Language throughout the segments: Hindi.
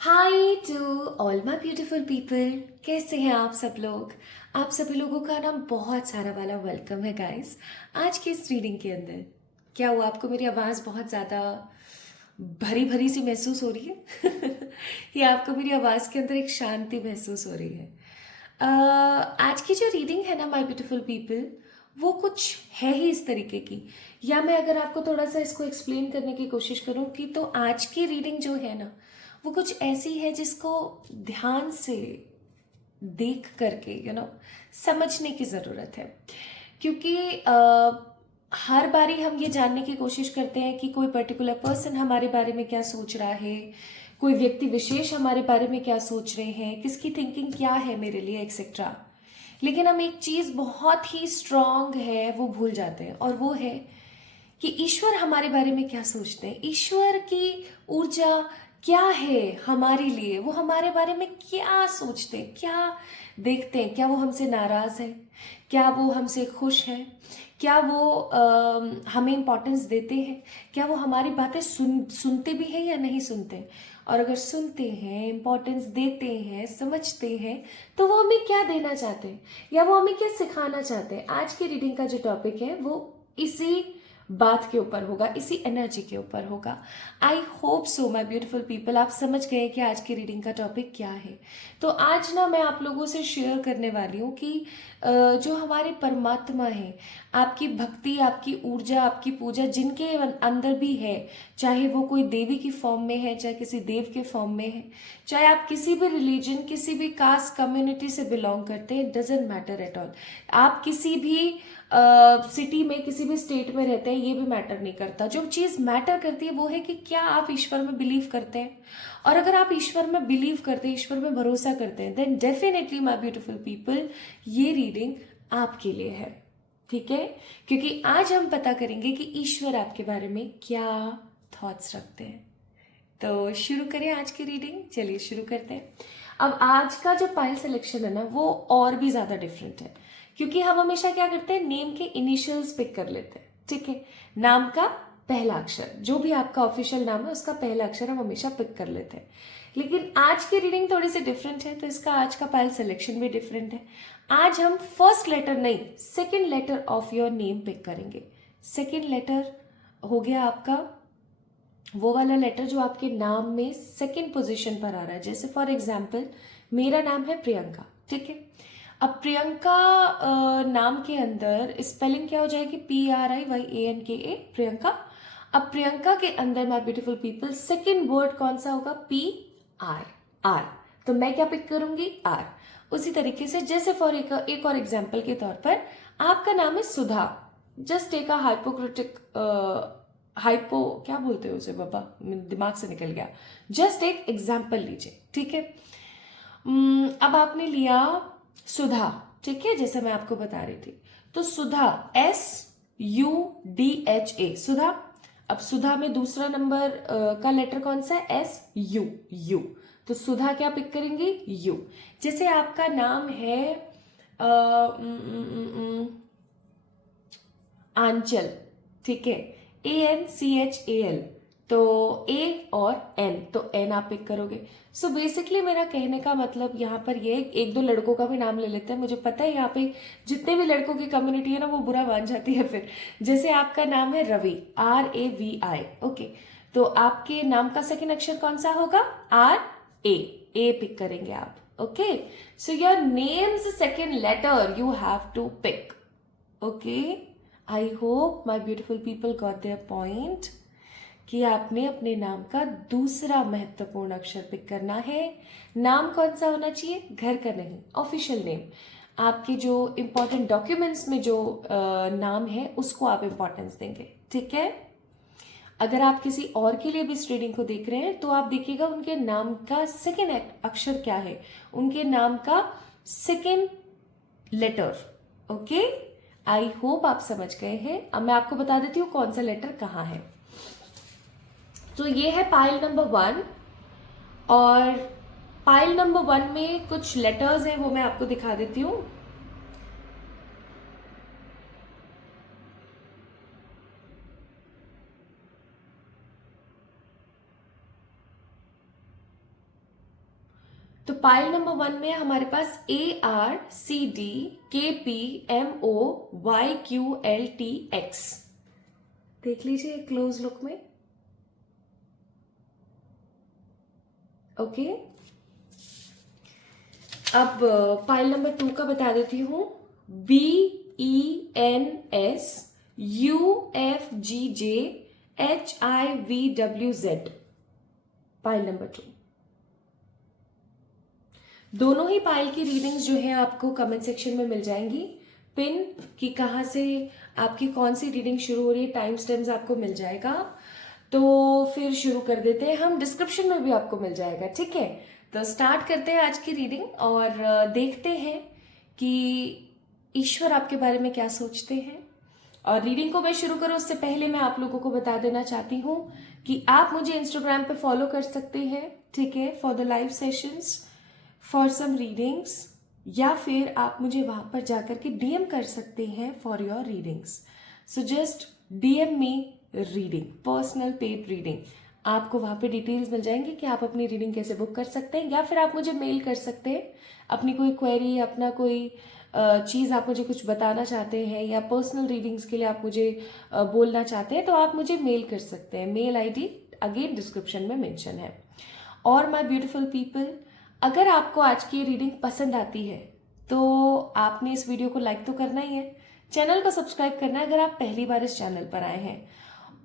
Hi to all my beautiful people. कैसे हैं आप सब लोग। आप सभी लोगों का ना बहुत सारा वाला वेलकम है गाइस आज की इस रीडिंग के अंदर। क्या हुआ, आपको मेरी आवाज़ बहुत ज़्यादा भरी भरी सी महसूस हो रही है या आपको मेरी आवाज़ के अंदर एक शांति महसूस हो रही है। आज की जो रीडिंग है ना माय ब्यूटीफुल पीपल, वो कुछ है ही इस तरीके की। या मैं अगर आपको थोड़ा सा इसको एक्सप्लेन करने की कोशिश करूँ कि तो आज की रीडिंग जो है ना वो कुछ ऐसी है जिसको ध्यान से देख करके समझने की ज़रूरत है। क्योंकि हर बारी हम ये जानने की कोशिश करते हैं कि कोई पर्टिकुलर पर्सन हमारे बारे में क्या सोच रहा है, कोई व्यक्ति विशेष हमारे बारे में क्या सोच रहे हैं, किसकी थिंकिंग क्या है मेरे लिए एक्सेट्रा। लेकिन हम एक चीज़ बहुत ही स्ट्रांग है वो भूल जाते हैं, और वो है कि ईश्वर हमारे बारे में क्या सोचते हैं, ईश्वर की ऊर्जा क्या है हमारे लिए, वो हमारे बारे में क्या सोचते हैं, क्या देखते हैं। क्या वो हमसे नाराज है, क्या वो हमसे खुश है, क्या वो हमें इम्पोर्टेंस देते हैं, क्या वो हमारी बातें सुनते भी हैं या नहीं सुनते। और अगर सुनते हैं, इम्पोर्टेंस देते हैं, समझते हैं, तो वो हमें क्या देना चाहते हैं या वो हमें क्या सिखाना चाहते हैं। आज की रीडिंग का जो टॉपिक है वो इसी बात के ऊपर होगा, इसी एनर्जी के ऊपर होगा। I hope so my beautiful people, आप समझ गए कि आज की रीडिंग का टॉपिक क्या है। तो आज ना मैं आप लोगों से शेयर करने वाली हूँ कि जो हमारे परमात्मा है, आपकी भक्ति, आपकी ऊर्जा, आपकी पूजा जिनके अंदर भी है, चाहे वो कोई देवी की फॉर्म में है, चाहे किसी देव के फॉर्म में है, चाहे आप किसी भी रिलीजन, किसी भी कास्ट कम्युनिटी से बिलोंग करते हैं, डजेंट मैटर एट ऑल। आप किसी भी सिटी में, किसी भी स्टेट में रहते हैं, ये भी मैटर नहीं करता। जो चीज़ मैटर करती है वो है कि क्या आप ईश्वर में बिलीव करते हैं। और अगर आप ईश्वर में बिलीव करते हैं, ईश्वर में भरोसा करते हैं, then definitely my beautiful people ये रीडिंग आपके लिए है। ठीक है, क्योंकि आज हम पता करेंगे कि ईश्वर आपके बारे में क्या थॉट्स रखते हैं। तो शुरू करें आज की रीडिंग, चलिए शुरू करते हैं। अब आज का जो पाइल सिलेक्शन है ना वो और भी ज़्यादा डिफरेंट है, क्योंकि हम हमेशा क्या करते हैं, नेम के इनिशियल्स पिक कर लेते हैं। ठीक है, नाम का पहला अक्षर, जो भी आपका ऑफिशियल नाम है उसका पहला अक्षर हम हमेशा पिक कर लेते हैं। लेकिन आज की रीडिंग थोड़ी सी डिफरेंट है, तो इसका आज का पाइल सिलेक्शन भी डिफरेंट है। आज हम फर्स्ट लेटर नहीं, second letter of your name pick करेंगे। सेकेंड लेटर हो गया आपका वो वाला लेटर जो आपके नाम में सेकंड पोजीशन पर आ रहा है। जैसे फॉर एग्जांपल मेरा नाम है प्रियंका। ठीक है, अब प्रियंका नाम के अंदर स्पेलिंग क्या हो जाएगी, PRIYANKA, प्रियंका। अब प्रियंका के अंदर my beautiful people second word कौन सा होगा, PR, आर। तो मैं क्या पिक करूंगी, आर। उसी तरीके से जैसे फॉर एक और एग्जाम्पल के तौर पर आपका नाम है सुधा। जस्ट टेक अ हाइपोक्रेटिक, हाइपो क्या बोलते हो उसे बाबा, दिमाग से निकल गया। जस्ट एक एग्जाम्पल लीजिए। ठीक है, अब आपने लिया सुधा। ठीक है, जैसे मैं आपको बता रही थी, तो सुधा SUDHA, सुधा। अब सुधा में दूसरा नंबर का लेटर कौन सा है, SU, यू। तो सुधा क्या पिक करेंगे, यू। जैसे आपका नाम है आंचल। ठीक है, ANCHAL, तो A और N, तो N आप पिक करोगे। सो बेसिकली मेरा कहने का मतलब यहाँ पर ये, एक दो लड़कों का भी नाम ले लेते हैं। मुझे पता है यहाँ पे जितने भी लड़कों की कम्युनिटी है ना वो बुरा मान जाती है फिर। जैसे आपका नाम है रवि, RAVI। ओके, तो आपके नाम का सेकेंड अक्षर कौन सा होगा, RA, A पिक करेंगे आप। Okay, so your names second letter you have to pick. Okay, I hope my beautiful people got their point कि आपने अपने नाम का दूसरा महत्वपूर्ण अक्षर पिक करना है। नाम कौन सा होना चाहिए, घर का नहीं, ऑफिशियल नेम। आपके जो इंपॉर्टेंट डॉक्यूमेंट्स में जो नाम है उसको आप इंपॉर्टेंस देंगे। ठीक है, अगर आप किसी और के लिए भी इस रीडिंग को देख रहे हैं तो आप देखिएगा उनके नाम का सेकेंड अक्षर क्या है, उनके नाम का second letter. Okay, I hope आप समझ गए हैं। अब मैं आपको बता देती हूँ कौन सा लेटर कहाँ है। तो ये है पाइल नंबर 1, और पाइल नंबर 1 में कुछ लेटर्स हैं वो मैं आपको दिखा देती हूँ। तो पाइल नंबर 1 में हमारे पास ARCDKPMOYQLTX। देख लीजिए क्लोज लुक में। ओके, अब पाइल नंबर 2 का बता देती हूं। BENSUFGJHIVWZ, pile number 2। दोनों ही पाइल की रीडिंग्स जो है आपको कमेंट सेक्शन में मिल जाएंगी। पिन की कहाँ से आपकी कौन सी रीडिंग शुरू हो रही है, टाइम स्टैम्प्स आपको मिल जाएगा। तो फिर शुरू कर देते हैं हम, डिस्क्रिप्शन में भी आपको मिल जाएगा, ठीक है। तो स्टार्ट करते हैं आज की रीडिंग और देखते हैं कि ईश्वर आपके बारे में क्या सोचते हैं। और रीडिंग को मैं शुरू करूं उससे पहले मैं आप लोगों को बता देना चाहती हूं कि आप मुझे इंस्टाग्राम पे फॉलो कर सकते हैं, ठीक है, for the live sessions, for some readings, या फिर आप मुझे वहां पर जाकर के डीएम कर सकते हैं for your readings. So just DM me reading, personal paid reading. आपको वहां पे डिटेल्स मिल जाएंगे कि आप अपनी रीडिंग कैसे बुक कर सकते हैं, या फिर आप मुझे मेल कर सकते हैं अपनी कोई क्वेरी, अपना कोई चीज़ आप मुझे कुछ बताना चाहते हैं, या पर्सनल रीडिंग्स के लिए आप मुझे बोलना चाहते हैं, तो आप मुझे मेल कर सकते हैं। मेल आईडी अगेन डिस्क्रिप्शन में मेंशन है। और माय ब्यूटीफुल पीपल, अगर आपको आज की रीडिंग पसंद आती है तो आपने इस वीडियो को लाइक तो करना ही है, चैनल को सब्सक्राइब करना है अगर आप पहली बार इस चैनल पर आए हैं।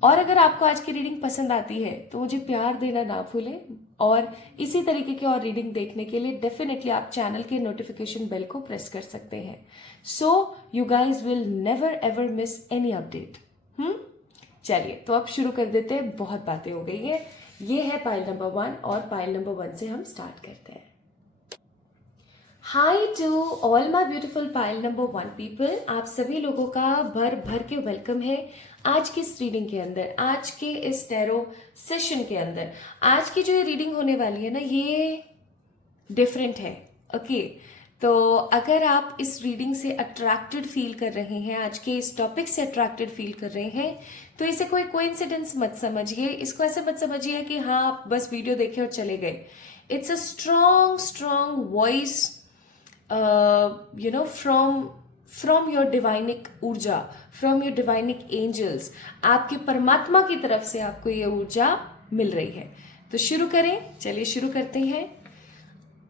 और अगर आपको आज की रीडिंग पसंद आती है तो मुझे प्यार देना ना भूलें। और इसी तरीके की और रीडिंग देखने के लिए डेफिनेटली आप चैनल के नोटिफिकेशन बेल को प्रेस कर सकते हैं। So you guys will never ever miss any update. चलिए तो अब शुरू कर देते हैं, बहुत बातें हो गई है। ये है पाइल नंबर 1 और पाइल नंबर 1 से हम स्टार्ट करते हैं। Hi to all my beautiful pile number 1 people, आप सभी लोगों का भर भर के वेलकम है आज की इस रीडिंग के अंदर, आज के इस टैरो सेशन के अंदर। आज की जो ये रीडिंग होने वाली है ना, ये डिफरेंट है। ओके, तो अगर आप इस रीडिंग से अट्रैक्टेड फील कर रहे हैं, आज के इस टॉपिक से अट्रैक्टेड फील कर रहे हैं, तो इसे कोई कोइंसिडेंस मत समझिए, इसको ऐसे मत समझिए कि हाँ आप बस वीडियो देखे और चले गए। It's a strong voice from your डिवाइनिक ऊर्जा, फ्रॉम योर डिवाइनिक एंजल्स। आपके परमात्मा की तरफ से आपको ये ऊर्जा मिल रही है। तो शुरू करें, चलिए शुरू करते हैं।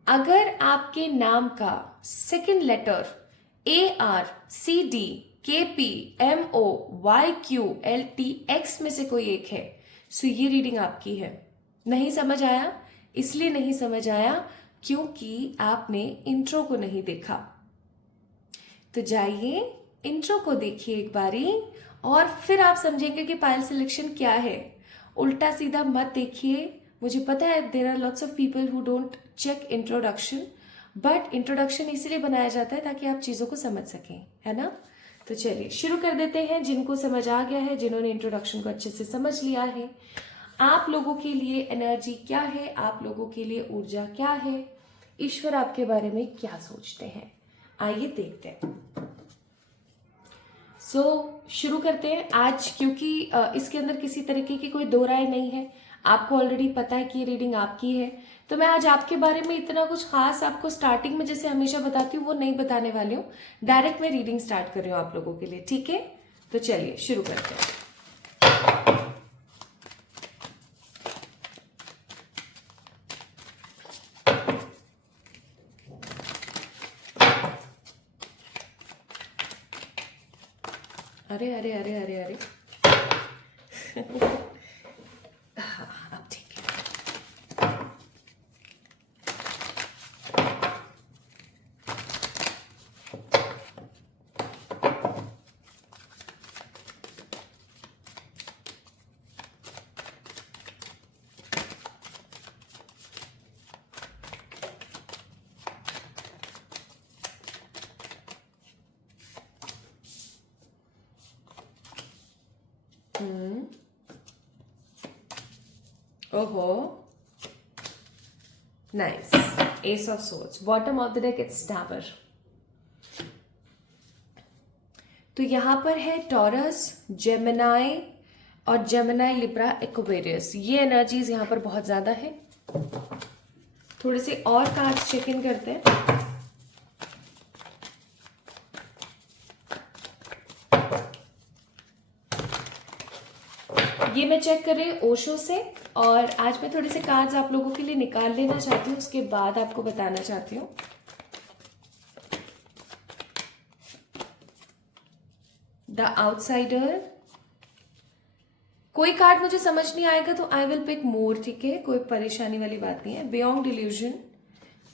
अगर आपके नाम का सेकंड लेटर ARCDKPMOYQLTX में से कोई एक है, सो ये रीडिंग आपकी है। नहीं समझ आया? इसलिए नहीं समझ आया क्योंकि आपने इंट्रो को नहीं देखा। तो जाइए इंट्रो को देखिए एक बारी और फिर आप समझेंगे कि पाइल सिलेक्शन क्या है। उल्टा सीधा मत देखिए। मुझे पता है there are lots of people who don't check introduction, but introduction इसलिए बनाया जाता है ताकि आप चीज़ों को समझ सकें, है ना। तो चलिए शुरू कर देते हैं। जिनको समझ आ गया है, जिन्होंने इंट्रोडक्शन को अच्छे से समझ लिया है, आप लोगों के लिए एनर्जी क्या है, आप लोगों के लिए ऊर्जा क्या है, ईश्वर आपके बारे में क्या सोचते हैं, आइए देखते हैं। शुरू करते हैं आज, क्योंकि इसके अंदर किसी तरीके की कोई दो राय नहीं है। आपको ऑलरेडी पता है कि ये रीडिंग आपकी है, तो मैं आज आपके बारे में इतना कुछ खास आपको स्टार्टिंग में जैसे हमेशा बताती हूँ वो नहीं बताने वाली हूँ। डायरेक्ट मैं रीडिंग स्टार्ट कर रही हूँ आप लोगों के लिए, ठीक है। तो चलिए शुरू करते हैं। अरे अरे अरे अरे अरे हाँ, अब ठीक है। ओहो, nice. S of swords, bottom of the deck it's tower. तो यहां पर है टॉरस, जेमिनाई और जेमिनाई, लिब्रा, एक्वेरियस। ये एनर्जीज यहां पर बहुत ज्यादा है। थोड़े से और कार्ड्स चेक इन करते हैं। ये मैं चेक कर रही हूँ ओशो से, और आज मैं थोड़े से कार्ड्स आप लोगों के लिए निकाल लेना चाहती हूँ, उसके बाद आपको बताना चाहती हूँ। द आउटसाइडर, कोई कार्ड मुझे समझ नहीं आएगा तो आई विल पिक मोर, ठीक है, कोई परेशानी वाली बात नहीं है। Beyond delusion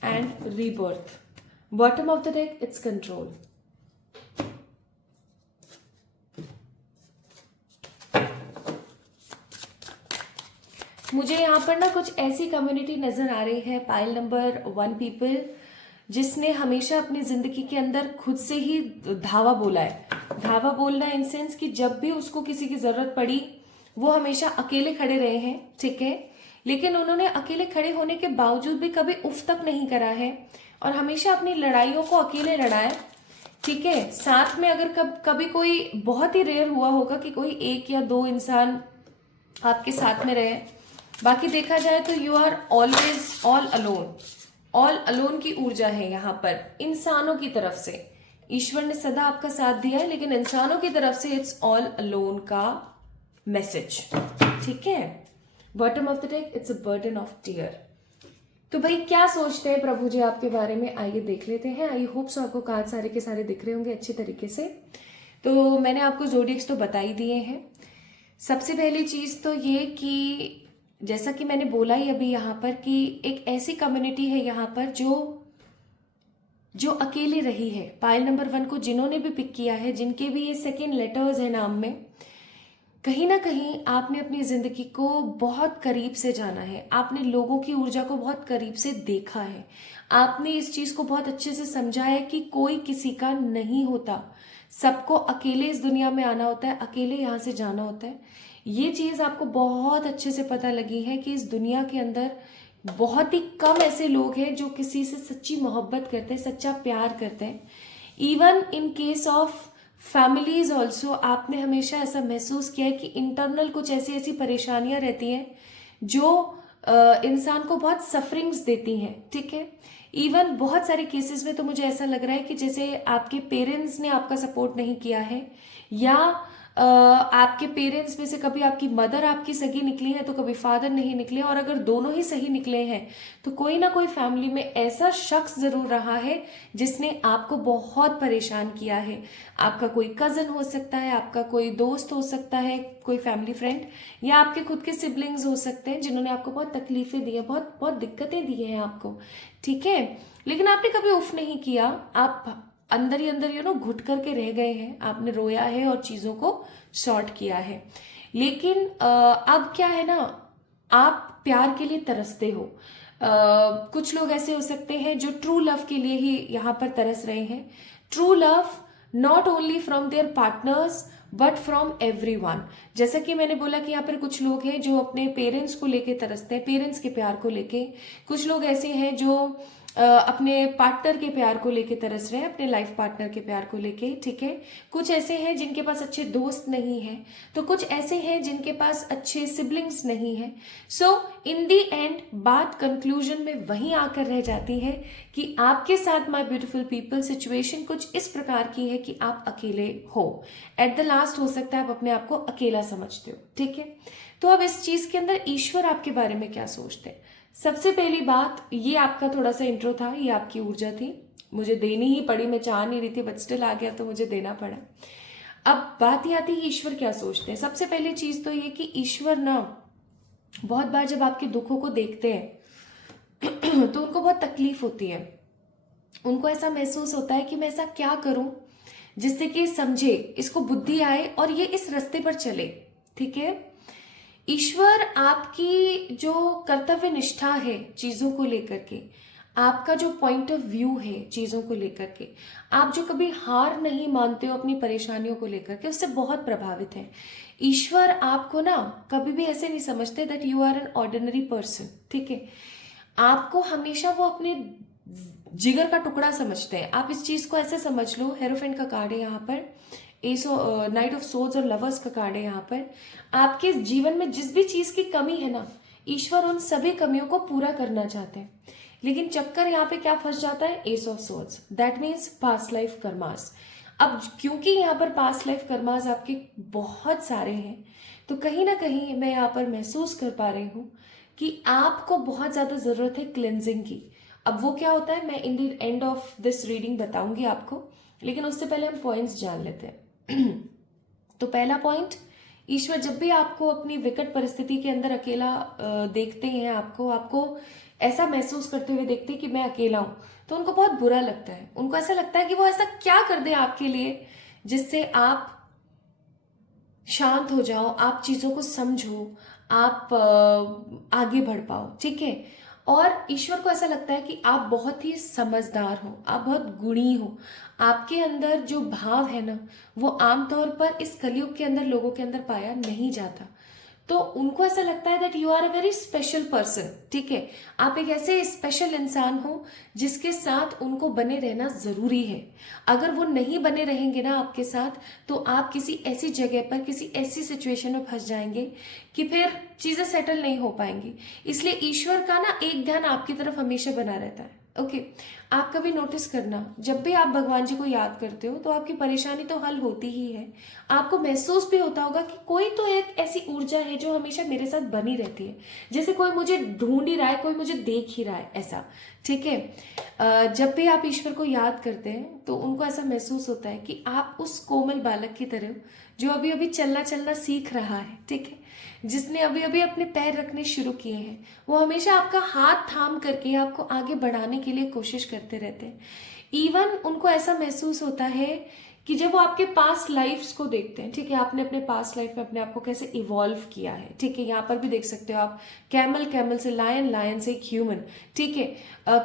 and rebirth. Bottom of the deck, it's control. मुझे यहाँ पर ना कुछ ऐसी कम्युनिटी नजर आ रही है, पाइल नंबर 1 पीपल, जिसने हमेशा अपनी जिंदगी के अंदर खुद से ही धावा बोला है। धावा बोलना इन सेंस कि जब भी उसको किसी की जरूरत पड़ी वो हमेशा अकेले खड़े रहे हैं, ठीक है, लेकिन उन्होंने अकेले खड़े होने के बावजूद भी कभी उफ तक नहीं करा है और हमेशा अपनी लड़ाइयों को अकेले लड़ा है, ठीक है। साथ में अगर कभी कोई, बहुत ही रेयर हुआ होगा कि कोई एक या दो इंसान आपके साथ में रहे, बाकी देखा जाए तो you are always all alone. All alone की ऊर्जा है यहाँ पर इंसानों की तरफ से। ईश्वर ने सदा आपका साथ दिया है, लेकिन इंसानों की तरफ से इट्स ऑल अलोन का मैसेज, ठीक है। Bottom of the deck, it's a burden of tear. तो भाई क्या सोचते हैं प्रभु जी आपके बारे में, आइए देख लेते हैं। आई होप सो आपको कार्ड सारे के सारे दिख रहे होंगे अच्छी तरीके से। तो मैंने आपको ज़ोडिएक्स तो बता ही दिए हैं। सबसे पहली चीज तो ये कि जैसा कि मैंने बोला ही अभी यहाँ पर कि एक ऐसी कम्युनिटी है यहाँ पर जो अकेले रही है। पाइल नंबर 1 को जिन्होंने भी पिक किया है, जिनके भी ये सेकेंड लेटर्स है नाम में, कहीं ना कहीं आपने अपनी जिंदगी को बहुत करीब से जाना है। आपने लोगों की ऊर्जा को बहुत करीब से देखा है। आपने इस चीज को बहुत अच्छे से समझा है कि कोई किसी का नहीं होता, सबको अकेले इस दुनिया में आना होता है, अकेले यहाँ से जाना होता है। ये चीज आपको बहुत अच्छे से पता लगी है कि इस दुनिया के अंदर बहुत ही कम ऐसे लोग हैं जो किसी से सच्ची मोहब्बत करते हैं, सच्चा प्यार करते हैं। Even in case of families also आपने हमेशा ऐसा महसूस किया है कि इंटरनल कुछ ऐसी ऐसी परेशानियां रहती हैं जो इंसान को बहुत सफरिंग्स देती हैं, ठीक है। इवन बहुत सारे केसेस में तो मुझे ऐसा लग रहा है कि जैसे आपके पेरेंट्स ने आपका सपोर्ट नहीं किया है, या आपके पेरेंट्स में से कभी आपकी मदर आपकी सगी निकली है तो कभी फादर नहीं निकले, और अगर दोनों ही सही निकले हैं तो कोई ना कोई फैमिली में ऐसा शख्स जरूर रहा है जिसने आपको बहुत परेशान किया है। आपका कोई कजन हो सकता है, आपका कोई दोस्त हो सकता है, कोई फैमिली फ्रेंड, या आपके खुद के सिबलिंग्स हो सकते हैं जिन्होंने आपको बहुत तकलीफें दी है, बहुत बहुत दिक्कतें दी हैं आपको, ठीक है। लेकिन आपने कभी उफ नहीं किया, आप अंदर ही अंदर घुट करके रह गए हैं, आपने रोया है और चीजों को सॉर्ट किया है। लेकिन अब क्या है ना, आप प्यार के लिए तरसते हो। कुछ लोग ऐसे हो सकते हैं जो ट्रू लव के लिए ही यहाँ पर तरस रहे हैं। True love not only from there partners but from everyone. जैसा कि मैंने बोला कि यहाँ पर कुछ लोग हैं जो अपने पेरेंट्स को लेके तरसते हैं, पेरेंट्स के प्यार को लेके। कुछ लोग ऐसे हैं जो अपने पार्टनर के प्यार को लेके तरस रहे हैं, अपने लाइफ पार्टनर के प्यार को लेके, ठीक है। कुछ ऐसे हैं जिनके पास अच्छे दोस्त नहीं हैं, तो कुछ ऐसे हैं जिनके पास अच्छे सिबलिंग्स नहीं हैं। सो इन दी एंड बात कंक्लूजन में वहीं आकर रह जाती है कि आपके साथ माय ब्यूटीफुल पीपल सिचुएशन कुछ इस प्रकार की है कि आप अकेले हो। एट द लास्ट हो सकता है आप अपने आप को अकेला समझते हो, ठीक है। तो अब इस चीज के अंदर ईश्वर आपके बारे में क्या सोचते हैं। सबसे पहली बात, ये आपका थोड़ा सा इंट्रो था, ये आपकी ऊर्जा थी, मुझे देनी ही पड़ी, मैं चाह नहीं रही थी बट स्टिल आ गया तो मुझे देना पड़ा। अब बात ही आती है ईश्वर क्या सोचते हैं। सबसे पहली चीज तो ये कि ईश्वर ना बहुत बार जब आपके दुखों को देखते हैं तो उनको बहुत तकलीफ होती है। उनको ऐसा महसूस होता है कि मैं ऐसा क्या करूं जिससे कि समझे, इसको बुद्धि आए और ये इस रास्ते पर चले, ठीक है। ईश्वर आपकी जो कर्तव्य निष्ठा है चीजों को लेकर के, आपका जो पॉइंट ऑफ व्यू है चीजों को लेकर के, आप जो कभी हार नहीं मानते हो अपनी परेशानियों को लेकर के, उससे बहुत प्रभावित है। ईश्वर आपको ना कभी भी ऐसे नहीं समझते that you are an ordinary person, ठीक है। आपको हमेशा वो अपने जिगर का टुकड़ा समझते हैं। आप इस चीज को ऐसे समझ लो, हेरोफेंट का कार्ड है यहाँ पर, नाइट ऑफ सोर्ड्स और लवर्स का कार्ड है यहाँ पर। आपके जीवन में जिस भी चीज की कमी है ना, ईश्वर उन सभी कमियों को पूरा करना चाहते हैं। लेकिन चक्कर यहाँ पे क्या फंस जाता है, S of swords, that means past life karmas. अब क्योंकि यहाँ पर पास्ट लाइफ कर्मास आपके बहुत सारे हैं, तो कहीं ना कहीं मैं यहाँ पर महसूस कर पा रही हूँ कि आपको बहुत ज्यादा जरूरत है क्लेंजिंग की। अब वो क्या होता है मैं in the end of this reading बताऊंगी आपको, लेकिन उससे पहले हम पॉइंट्स जान लेते हैं। तो पहला पॉइंट, ईश्वर जब भी आपको अपनी विकट परिस्थिति के अंदर अकेला देखते हैं, आपको ऐसा महसूस करते हुए देखते हैं कि मैं अकेला हूं, तो उनको बहुत बुरा लगता है। उनको ऐसा लगता है कि वो ऐसा क्या कर दे आपके लिए जिससे आप शांत हो जाओ, आप चीजों को समझो, आप आगे बढ़ पाओ, ठीक है। और ईश्वर को ऐसा लगता है कि आप बहुत ही समझदार हो, आप बहुत गुणी हो, आपके अंदर जो भाव है ना वो आमतौर पर इस कलयुग के अंदर लोगों के अंदर पाया नहीं जाता। तो उनको ऐसा लगता है that you are a very special person, ठीक है। आप एक ऐसे स्पेशल इंसान हो जिसके साथ उनको बने रहना जरूरी है। अगर वो नहीं बने रहेंगे ना आपके साथ, तो आप किसी ऐसी जगह पर, किसी ऐसी सिचुएशन में फंस जाएंगे कि फिर चीजें सेटल नहीं हो पाएंगी। इसलिए ईश्वर का ना एक ध्यान आपकी तरफ हमेशा बना रहता है। ओके, आप कभी नोटिस करना, जब भी आप भगवान जी को याद करते हो तो आपकी परेशानी तो हल होती ही है। आपको महसूस भी होता होगा कि कोई तो एक ऐसी ऊर्जा है जो हमेशा मेरे साथ बनी रहती है, जैसे कोई मुझे ढूंढ ही रहा है, कोई मुझे देख ही रहा है, ऐसा, ठीक है। जब भी आप ईश्वर को याद करते हैं तो उनको ऐसा महसूस होता है कि आप उस कोमल बालक की तरह जो अभी अभी चलना चलना सीख रहा है, ठीक है, जिसने अभी अभी अपने पैर रखने शुरू किए हैं। वो हमेशा आपका हाथ थाम करके आपको आगे बढ़ाने के लिए कोशिश करते रहते हैं। इवन उनको ऐसा महसूस होता है कि जब वो आपके पास्ट लाइफ्स को देखते हैं, ठीक है, आपने अपने पास्ट लाइफ में अपने आप को कैसे इवॉल्व किया है, ठीक है। यहाँ पर भी देख सकते हो आप, कैमल, कैमल से लायन, लायन से एक ह्यूमन, ठीक है।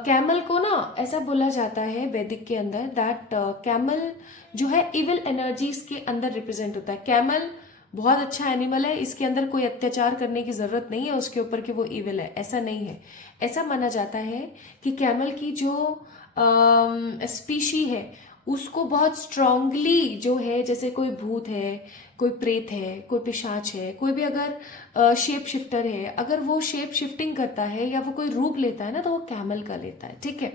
कैमल को ना ऐसा बोला जाता है वैदिक के अंदर दैट कैमल जो है इविल एनर्जीज के अंदर रिप्रेजेंट होता है। कैमल बहुत अच्छा एनिमल है, इसके अंदर कोई अत्याचार करने की जरूरत नहीं है उसके ऊपर कि वो इविल है, ऐसा नहीं है। ऐसा माना जाता है कि कैमल की जो स्पीशी है उसको बहुत स्ट्रांगली जो है, जैसे कोई भूत है, कोई प्रेत है, कोई पिशाच है, कोई भी अगर शेप शिफ्टर है, अगर वो शेप शिफ्टिंग करता है या वो कोई रूप लेता है ना, तो वो कैमल का लेता है, ठीक है।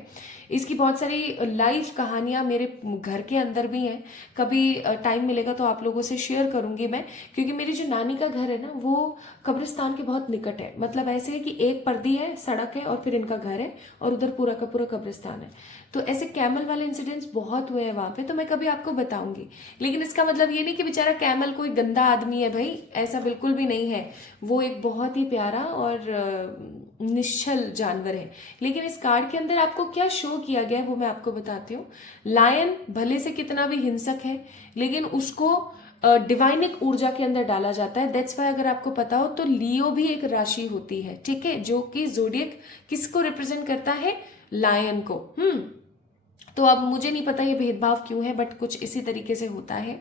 इसकी बहुत सारी लाइव कहानियां मेरे घर के अंदर भी हैं, कभी टाइम मिलेगा तो आप लोगों से शेयर करूंगी मैं, क्योंकि मेरी जो नानी का घर है ना वो कब्रिस्तान के बहुत निकट है। मतलब ऐसे है कि एक पर्दी है, सड़क है और फिर इनका घर है और उधर पूरा का पूरा कब्रिस्तान है। तो ऐसे कैमल वाले इंसिडेंट्स बहुत हुए हैं वहां पे, तो मैं कभी आपको बताऊंगी। लेकिन इसका मतलब ये नहीं कि बेचारा कैमल कोई गंदा आदमी है भाई, ऐसा बिल्कुल भी नहीं है। वो एक बहुत ही प्यारा और निश्चल जानवर है। लेकिन इस कार्ड के अंदर आपको क्या शो किया गया है वो मैं आपको बताती हूँ। लायन भले से कितना भी हिंसक है, लेकिन उसको डिवाइनिक ऊर्जा के अंदर डाला जाता है। दैट्स वाई अगर आपको पता हो तो लियो भी एक राशि होती है, ठीक है, जो कि जोडियक किसको रिप्रेजेंट करता है, लायन को। तो अब मुझे नहीं पता ये भेदभाव क्यों है, बट कुछ इसी तरीके से होता है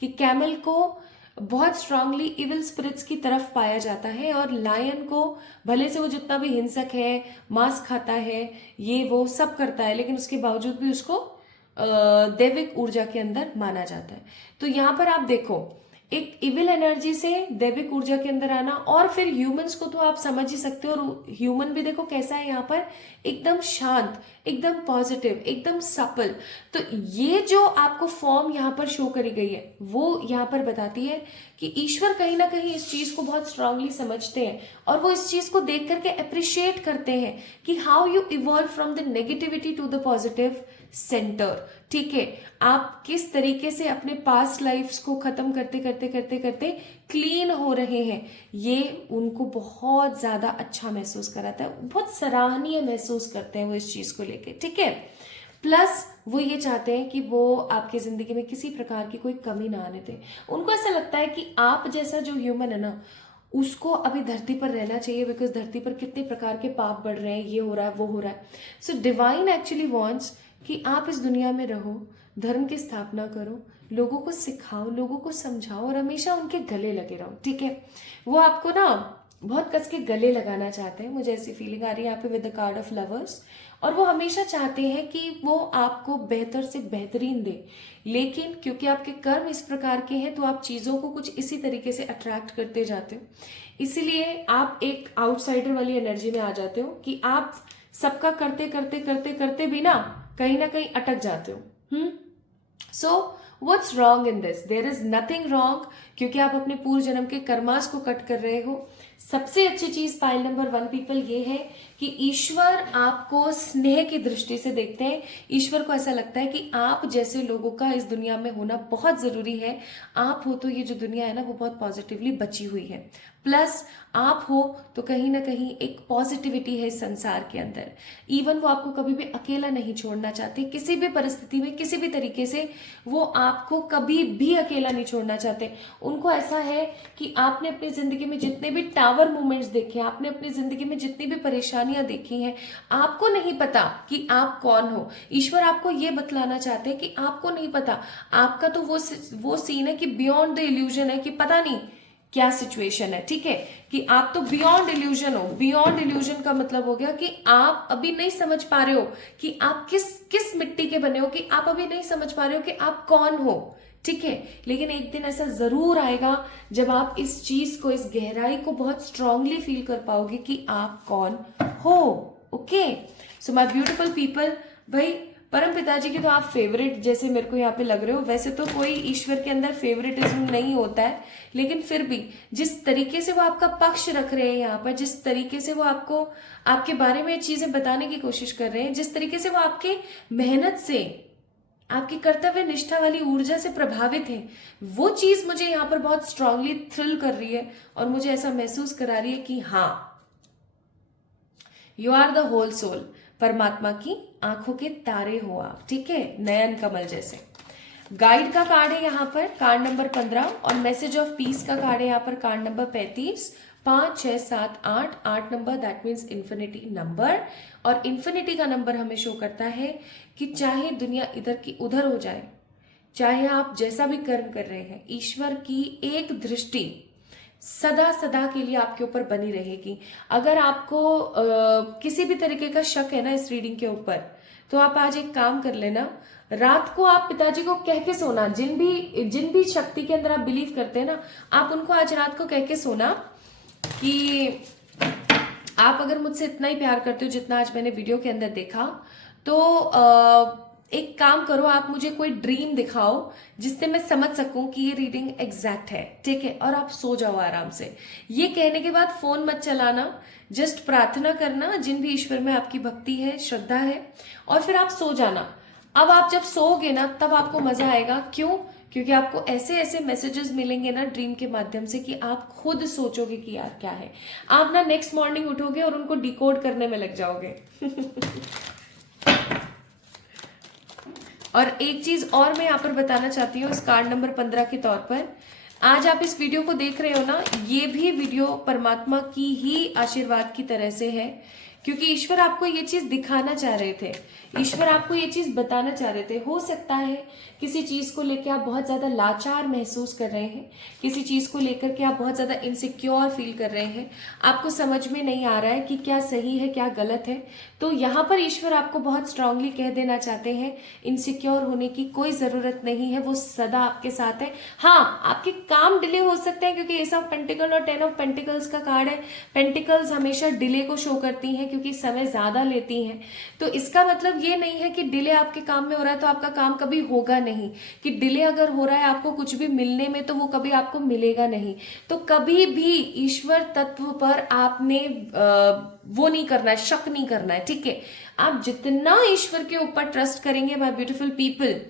कि कैमल को बहुत स्ट्रांगली इविल स्पिरिट्स की तरफ पाया जाता है, और लायन को भले से वो जितना भी हिंसक है, मांस खाता है, ये वो सब करता है, लेकिन उसके बावजूद भी उसको दैविक ऊर्जा के अंदर माना जाता है। तो यहाँ पर आप देखो, एक इविल एनर्जी से दैविक ऊर्जा के अंदर आना, और फिर ह्यूमंस को तो आप समझ ही सकते हो, और ह्यूमन भी देखो कैसा है यहाँ पर, एकदम शांत, एकदम पॉजिटिव, एकदम सफल। तो ये जो आपको फॉर्म यहाँ पर शो करी गई है वो यहाँ पर बताती है कि ईश्वर कहीं ना कहीं इस चीज को बहुत स्ट्रांगली समझते हैं, और वो इस चीज को देख करके अप्रिशिएट करते हैं कि how you evolve from the negativity to the positive centre, ठीक है। आप किस तरीके से अपने पास्ट लाइफ्स को खत्म करते करते करते करते क्लीन हो रहे हैं, ये उनको बहुत ज्यादा अच्छा महसूस कराता है, बहुत सराहनीय महसूस करते हैं वो इस चीज को लेके, ठीक है। प्लस वो ये चाहते हैं कि वो आपकी जिंदगी में किसी प्रकार की कोई कमी ना आने दें। उनको ऐसा लगता है कि आप जैसा जो ह्यूमन है ना, उसको अभी धरती पर रहना चाहिए, बिकॉज धरती पर कितने प्रकार के पाप बढ़ रहे हैं, ये हो रहा है, वो हो रहा है। सो डिवाइन एक्चुअली वॉन्ट्स कि आप इस दुनिया में रहो, धर्म की स्थापना करो, लोगों को सिखाओ, लोगों को समझाओ, और हमेशा उनके गले लगे रहो, ठीक है। वो आपको ना बहुत कस के गले लगाना चाहते हैं, मुझे ऐसी फीलिंग आ रही है यहाँ पे with the card of lovers. और वो हमेशा चाहते हैं कि वो आपको बेहतर से बेहतरीन दे, लेकिन क्योंकि आपके कर्म इस प्रकार के हैं तो आप चीजों को कुछ इसी तरीके से अट्रैक्ट करते जाते हो। इसीलिए आप एक आउटसाइडर वाली एनर्जी में आ जाते हो कि आप सबका करते करते करते करते भी ना कहीं अटक जाते हो। So what's wrong in this? There is nothing wrong, क्योंकि आप अपने पूर्व जन्म के कर्मास को कट कर रहे हो। सबसे अच्छी चीज पाइल नंबर 1 पीपल ये है कि ईश्वर आपको स्नेह की दृष्टि से देखते हैं। ईश्वर को ऐसा लगता है कि आप जैसे लोगों का इस दुनिया में होना बहुत जरूरी है। आप हो तो ये जो दुनिया है ना वो बहुत पॉजिटिवली बची हुई है, प्लस आप हो तो कहीं ना कहीं एक पॉजिटिविटी है इस संसार के अंदर। इवन वो आपको कभी भी अकेला नहीं छोड़ना चाहते, किसी भी परिस्थिति में किसी भी तरीके से वो आपको कभी भी अकेला नहीं छोड़ना चाहते। उनको ऐसा है कि आपने अपनी जिंदगी में जितने भी टावर मोमेंट्स देखे, आपने अपनी जिंदगी में जितनी भी परेशानियां देखी हैं, आपको नहीं पता कि आप कौन हो। ईश्वर आपको ये बतलाना चाहते हैं कि आपको नहीं पता, आपका तो वो सीन है कि बियॉन्ड द इल्यूजन है, कि पता नहीं क्या सिचुएशन है, ठीक है, कि आप तो बियॉन्ड इल्यूजन हो। बियॉन्ड इल्यूजन का मतलब हो गया कि आप अभी नहीं समझ पा रहे हो कि आप किस मिट्टी के बने हो, कि आप अभी नहीं समझ पा रहे हो कि आप कौन हो, ठीक है। लेकिन एक दिन ऐसा जरूर आएगा जब आप इस चीज को, इस गहराई को बहुत स्ट्रांगली फील कर पाओगे कि आप कौन हो। Okay, so my beautiful people, भाई परम पिताजी के तो आप फेवरेट जैसे मेरे को यहाँ पे लग रहे हो। वैसे तो कोई ईश्वर के अंदर फेवरेटिज्म नहीं होता है, लेकिन फिर भी जिस तरीके से वो आपका पक्ष रख रहे हैं यहाँ पर, जिस तरीके से वो आपको आपके बारे में चीजें बताने की कोशिश कर रहे हैं, जिस तरीके से वो आपके मेहनत से, आपकी कर्तव्य निष्ठा वाली ऊर्जा से प्रभावित है, वो चीज मुझे यहाँ पर बहुत स्ट्रांगली थ्रिल कर रही है और मुझे ऐसा महसूस करा रही है कि हाँ, you are the whole soul. परमात्मा की आंखों के तारे हो आप, ठीक है, नयन कमल जैसे। गाइड का कार्ड है यहाँ पर, कार्ड नंबर 15, और मैसेज ऑफ पीस का कार्ड है यहाँ पर, card number 35। 5, 6, 7, 8, 8 number, that means infinity number. और इन्फिनिटी का नंबर हमें शो करता है कि चाहे दुनिया इधर की उधर हो जाए, चाहे आप जैसा भी कर्म कर रहे हैं, ईश्वर की एक दृष्टि सदा सदा के लिए आपके ऊपर बनी रहेगी। अगर आपको किसी भी तरीके का शक है ना इस रीडिंग के ऊपर, तो आप आज एक काम कर लेना, रात को आप पिताजी को कह के सोना, जिन भी शक्ति के अंदर आप बिलीव करते हैं ना, आप उनको आज रात को कह के सोना कि आप अगर मुझसे इतना ही प्यार करते हो जितना आज मैंने वीडियो के अंदर देखा, तो एक काम करो, आप मुझे कोई ड्रीम दिखाओ जिससे मैं समझ सकूं कि ये रीडिंग एग्जैक्ट है, ठीक है, और आप सो जाओ आराम से। ये कहने के बाद फोन मत चलाना, जस्ट प्रार्थना करना जिन भी ईश्वर में आपकी भक्ति है, श्रद्धा है, और फिर आप सो जाना। अब आप जब सोओगे ना तब आपको मजा आएगा। क्यों? क्योंकि आपको ऐसे ऐसे मैसेजेस मिलेंगे ना ड्रीम के माध्यम से कि आप खुद सोचोगे कि यार क्या है। आप ना नेक्स्ट मॉर्निंग उठोगे और उनको डिकोड करने में लग जाओगे। और एक चीज और मैं यहाँ पर बताना चाहती हूँ इस कार्ड नंबर 15 के तौर पर, आज आप इस वीडियो को देख रहे हो ना, ये भी वीडियो परमात्मा की ही आशीर्वाद की तरह से है, क्योंकि ईश्वर आपको ये चीज दिखाना चाह रहे थे, ईश्वर आपको ये चीज बताना चाह रहे थे। हो सकता है किसी चीज को लेकर आप बहुत ज्यादा लाचार महसूस कर रहे हैं, किसी चीज को लेकर के आप बहुत ज्यादा इनसिक्योर फील कर रहे हैं, आपको समझ में नहीं आ रहा है कि क्या सही है क्या गलत है। तो यहाँ पर ईश्वर आपको बहुत स्ट्रांगली कह देना चाहते हैं, इनसिक्योर होने की कोई जरूरत नहीं है, वो सदा आपके साथ है। हाँ, आपके काम डिले हो सकते हैं क्योंकि एस ऑफ पेंटिकल और 10 ऑफ पेंटिकल्स का कार्ड है। पेंटिकल्स हमेशा डिले को शो करती हैं क्योंकि समय ज्यादा लेती हैं। तो इसका मतलब ये नहीं है कि डिले आपके काम में हो रहा है तो आपका काम कभी होगा नहीं, कि डिले अगर हो रहा है आपको कुछ भी मिलने में तो वो कभी आपको मिलेगा नहीं। तो कभी भी ईश्वर तत्व पर आपने वो नहीं करना है, शक नहीं करना है, ठीक है। आप जितना ईश्वर के ऊपर ट्रस्ट करेंगे माय ब्यूटीफुल पीपल,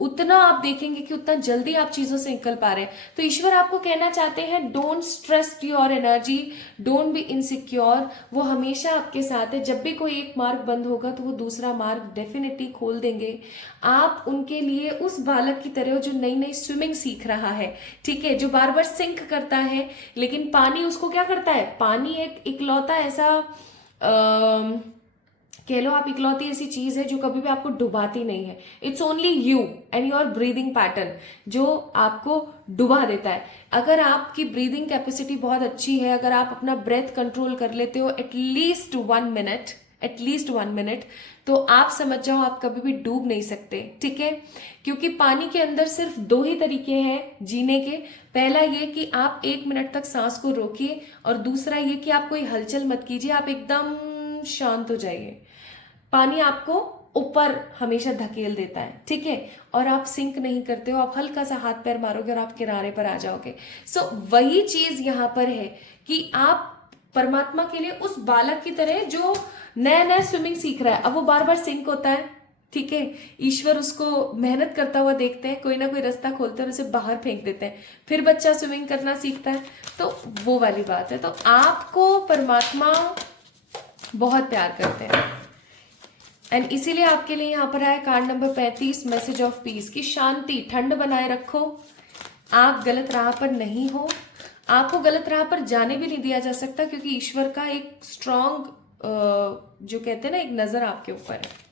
उतना आप देखेंगे कि उतना जल्दी आप चीजों से निकल पा रहे हैं। तो ईश्वर आपको कहना चाहते हैं, don't stress your energy, don't be insecure. वो हमेशा आपके साथ है। जब भी कोई एक मार्ग बंद होगा तो वो दूसरा मार्ग डेफिनेटली खोल देंगे। आप उनके लिए उस बालक की तरह हो जो नई नई स्विमिंग सीख रहा है, ठीक है, जो बार बार सिंक करता है, लेकिन पानी उसको क्या करता है, पानी एक इकलौता ऐसा कह लो आप, इकलौती ऐसी चीज है जो कभी भी आपको डुबाती नहीं है। It's only you and your breathing pattern जो आपको डुबा देता है। अगर आपकी ब्रीदिंग कैपेसिटी बहुत अच्छी है, अगर आप अपना ब्रेथ कंट्रोल कर लेते हो एटलीस्ट 1 मिनट, तो आप समझ जाओ आप कभी भी डूब नहीं सकते, ठीक है। क्योंकि पानी के अंदर सिर्फ 2 ही तरीके हैं जीने के। पहला ये कि आप 1 मिनट तक सांस को रोकिए, और दूसरा ये कि आप कोई हलचल मत कीजिए, आप एकदम शांत हो जाइए। पानी आपको ऊपर हमेशा धकेल देता है, ठीक है, और आप सिंक नहीं करते हो, आप हल्का सा हाथ पैर मारोगे और आप किनारे पर आ जाओगे। सो वही चीज यहाँ पर है कि आप परमात्मा के लिए उस बालक की तरह जो नया नया स्विमिंग सीख रहा है, अब वो बार बार सिंक होता है, ठीक है, ईश्वर उसको मेहनत करता हुआ देखते हैं, कोई ना कोई रास्ता खोलते हैं और उसे बाहर फेंक देते हैं, फिर बच्चा स्विमिंग करना सीखता है। तो वो वाली बात है। तो आपको परमात्मा बहुत प्यार करते हैं एंड इसीलिए आपके लिए यहाँ पर आया card number 35, message of peace, की शांति, ठंड बनाए रखो, आप गलत राह पर नहीं हो, आपको गलत राह पर जाने भी नहीं दिया जा सकता, क्योंकि ईश्वर का एक स्ट्रॉन्ग जो कहते हैं ना, एक नजर आपके ऊपर है।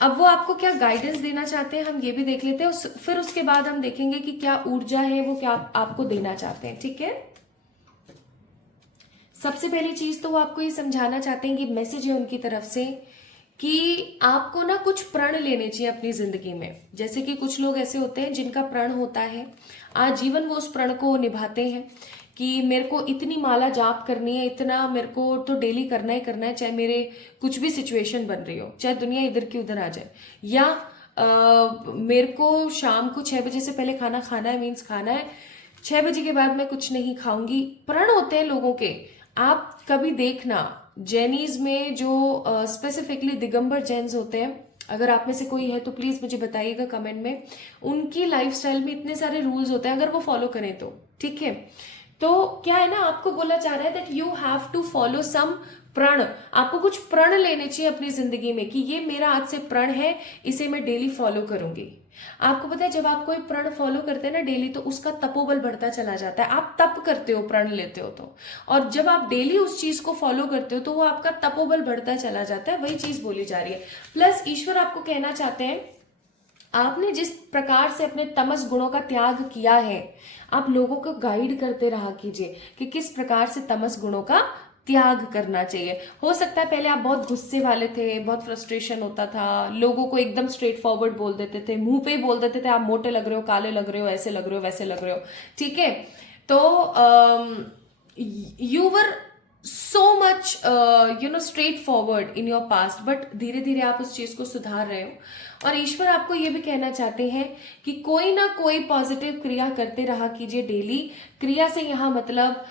अब वो आपको क्या गाइडेंस देना चाहते हैं हम ये भी देख लेते हैं, फिर उसके बाद हम देखेंगे कि क्या ऊर्जा है वो क्या आपको देना चाहते हैं, ठीक है। सबसे पहली चीज तो वो आपको ये समझाना चाहते हैं कि मैसेज है उनकी तरफ से कि आपको ना कुछ प्रण लेने चाहिए अपनी जिंदगी में। जैसे कि कुछ लोग ऐसे होते हैं जिनका प्रण होता है, आजीवन वो उस प्रण को निभाते हैं कि मेरे को इतनी माला जाप करनी है, इतना मेरे को तो डेली करना ही करना है, चाहे मेरे कुछ भी सिचुएशन बन रही हो, चाहे दुनिया इधर की उधर आ जाए, या मेरे को शाम को 6 बजे से पहले खाना खाना है, मीन्स खाना है, 6 बजे के बाद मैं कुछ नहीं खाऊंगी। प्रण होते हैं लोगों के। आप कभी देखना जैनीज में जो स्पेसिफिकली दिगंबर जैन्स होते हैं, अगर आप में से कोई है तो प्लीज मुझे बताइएगा कमेंट में, उनकी लाइफस्टाइल में इतने सारे रूल्स होते हैं, अगर वो फॉलो करें तो, ठीक है। तो क्या है ना, आपको बोला जा रहा है that you have to follow some प्रण, आपको कुछ प्रण लेने चाहिए अपनी जिंदगी में कि ये मेरा आज से प्रण है, इसे मैं डेली फॉलो करूंगी। आपको पता है जब आप कोई प्रण फॉलो करते हैं ना डेली, तो उसका तपोबल बढ़ता चला जाता है। आप तप करते हो, प्रण लेते हो तो, और जब आप डेली उस चीज को फॉलो करते हो तो वो आपका तपोबल बढ़ता चला जाता है। वही चीज बोली जा रही है। प्लस ईश्वर आपको कहना चाहते हैं, आपने जिस प्रकार से अपने तमस गुणों का त्याग किया है, आप लोगों को गाइड करते रहा कीजिए कि किस प्रकार से तमस गुणों का त्याग करना चाहिए। हो सकता है पहले आप बहुत गुस्से वाले थे, बहुत फ्रस्ट्रेशन होता था, लोगों को एकदम स्ट्रेट फॉरवर्ड बोल देते थे, मुंह पे ही बोल देते थे आप मोटे लग रहे हो, काले लग रहे हो, ऐसे लग रहे हो, वैसे लग रहे हो, ठीक है। तो you were so much straight forward in your past, but धीरे धीरे आप उस चीज को सुधार रहे हो। और ईश्वर आपको ये भी कहना चाहते हैं कि कोई ना कोई पॉजिटिव क्रिया करते रहा कीजिए डेली। क्रिया से यहाँ मतलब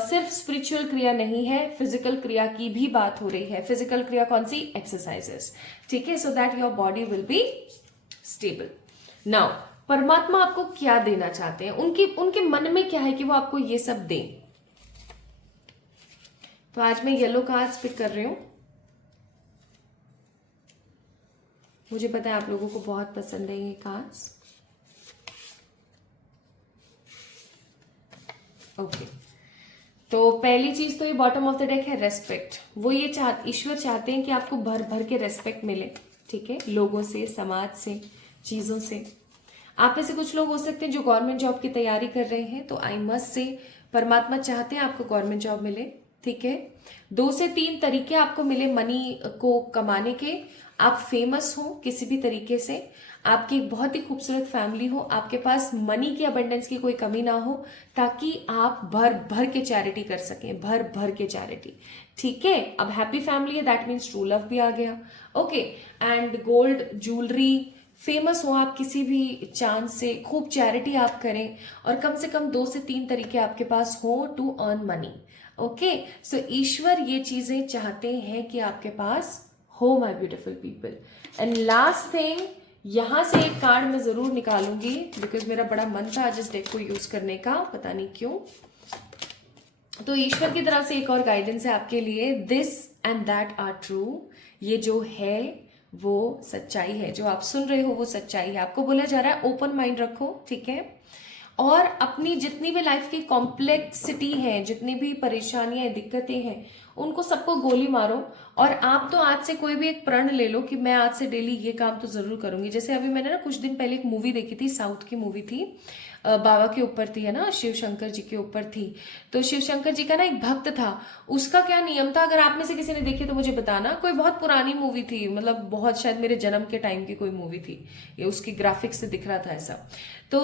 सिर्फ स्पिरिचुअल क्रिया नहीं है, फिजिकल क्रिया की भी बात हो रही है। फिजिकल क्रिया कौन सी? एक्सरसाइजेस, ठीक है, so that your body will be stable. Now परमात्मा आपको क्या देना चाहते हैं, उनके मन में क्या है कि वो आपको ये सब दें। तो आज मैं येलो कार्ड्स पिक कर रही हूं, मुझे पता है आप लोगों को बहुत पसंद है ये कार्ड्स। ओके, तो पहली चीज तो ये बॉटम ऑफ द डेक है, रेस्पेक्ट। वो ये ईश्वर चाहते हैं कि आपको भर भर के रेस्पेक्ट मिले, ठीक है, लोगों से, समाज से, चीजों से। आप में से कुछ लोग हो सकते हैं जो गवर्नमेंट जॉब की तैयारी कर रहे हैं, तो आई मस्ट से परमात्मा चाहते हैं आपको गवर्नमेंट जॉब मिले, ठीक है। 2 से 3 तरीके आपको मिले मनी को कमाने के। आप फेमस हो किसी भी तरीके से, आपकी एक बहुत ही खूबसूरत फैमिली हो, आपके पास मनी की अबंडेंस की कोई कमी ना हो, ताकि आप भर भर के चैरिटी कर सकें, भर भर के चैरिटी, ठीक है। अब हैप्पी फैमिली है, दैट मीन्स ट्रू लव भी आ गया, okay. And gold jewellery, famous हो आप किसी भी चांस से, खूब चैरिटी आप करें, और कम से कम 2 से 3 तरीके आपके पास हो टू अर्न मनी, ओके। सो ईश्वर ये चीजें चाहते हैं कि आपके पास हो, my beautiful people. And last thing, यहां से एक कार्ड मैं जरूर निकालूंगी बिकॉज मेरा बड़ा मन था आज इस डेक को यूज करने का, पता नहीं क्यों। तो ईश्वर की तरफ से एक और गाइडेंस है आपके लिए, this and that are true. ये जो है वो सच्चाई है, जो आप सुन रहे हो वो सच्चाई है। आपको बोला जा रहा है ओपन माइंड रखो, ठीक है, और अपनी जितनी भी लाइफ की कॉम्प्लेक्सिटी है, जितनी भी परेशानियां दिक्कतें हैं, उनको सबको गोली मारो। और आप तो आज से कोई भी एक प्रण ले लो कि मैं आज से डेली ये काम तो जरूर करूंगी। जैसे अभी मैंने ना कुछ दिन पहले एक मूवी देखी थी, साउथ की मूवी थी, बाबा के ऊपर थी, है ना, शिव शंकर जी के ऊपर थी। तो शिव शंकर जी का ना एक भक्त था, उसका क्या नियम था, अगर आप में से किसी ने देखी तो मुझे बताना। कोई बहुत पुरानी मूवी थी, मतलब बहुत शायद मेरे जन्म के टाइम की कोई मूवी थी, ये उसकी ग्राफिक्स से दिख रहा था ऐसा। तो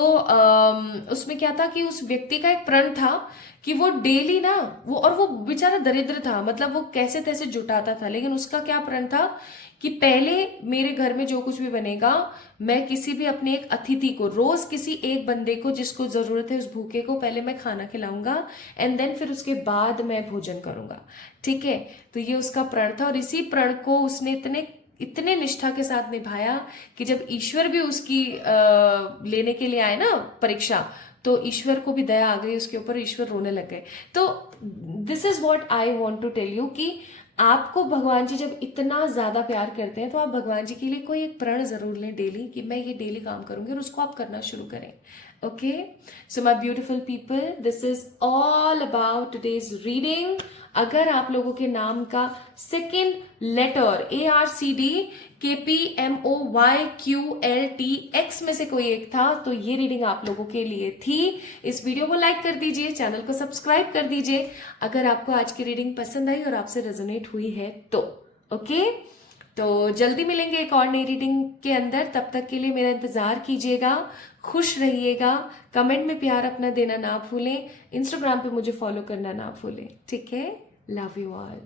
उसमें क्या था कि उस व्यक्ति का एक प्रण था कि वो डेली ना वो बेचारा दरिद्र था, मतलब वो कैसे तैसे जुटाता था, लेकिन उसका क्या प्रण था कि पहले मेरे घर में जो कुछ भी बनेगा, मैं किसी भी अपने एक अतिथि को, रोज किसी एक बंदे को जिसको जरूरत है उस भूखे को पहले मैं खाना खिलाऊंगा, एंड देन फिर उसके बाद मैं भोजन करूंगा। ठीक है, तो ये उसका प्रण था और इसी प्रण को उसने इतने इतने निष्ठा के साथ निभाया कि जब ईश्वर भी उसकी लेने के लिए आए ना परीक्षा, तो ईश्वर को भी दया आ गई उसके ऊपर, ईश्वर रोने लग गए। तो this is what I want to tell you कि आपको भगवान जी जब इतना ज्यादा प्यार करते हैं तो आप भगवान जी के लिए कोई एक प्रण जरूर लें डेली, कि मैं ये डेली काम करूंगी, और उसको आप करना शुरू करें। Okay, so my beautiful people, this is all about today's reading. अगर आप लोगों के नाम का सेकेंड लेटर ARCDKPMOYQLTX में से कोई एक था तो ये रीडिंग आप लोगों के लिए थी। इस वीडियो को लाइक कर दीजिए, चैनल को सब्सक्राइब कर दीजिए अगर आपको आज की रीडिंग पसंद आई और आपसे रेजोनेट हुई है तो। ओके, तो जल्दी मिलेंगे एक और नई रीडिंग के अंदर, तब तक के लिए मेरा इंतजार कीजिएगा, खुश रहिएगा, कमेंट में प्यार अपना देना ना भूलें, इंस्टाग्राम पे मुझे फॉलो करना ना भूलें। ठीक है, love you all.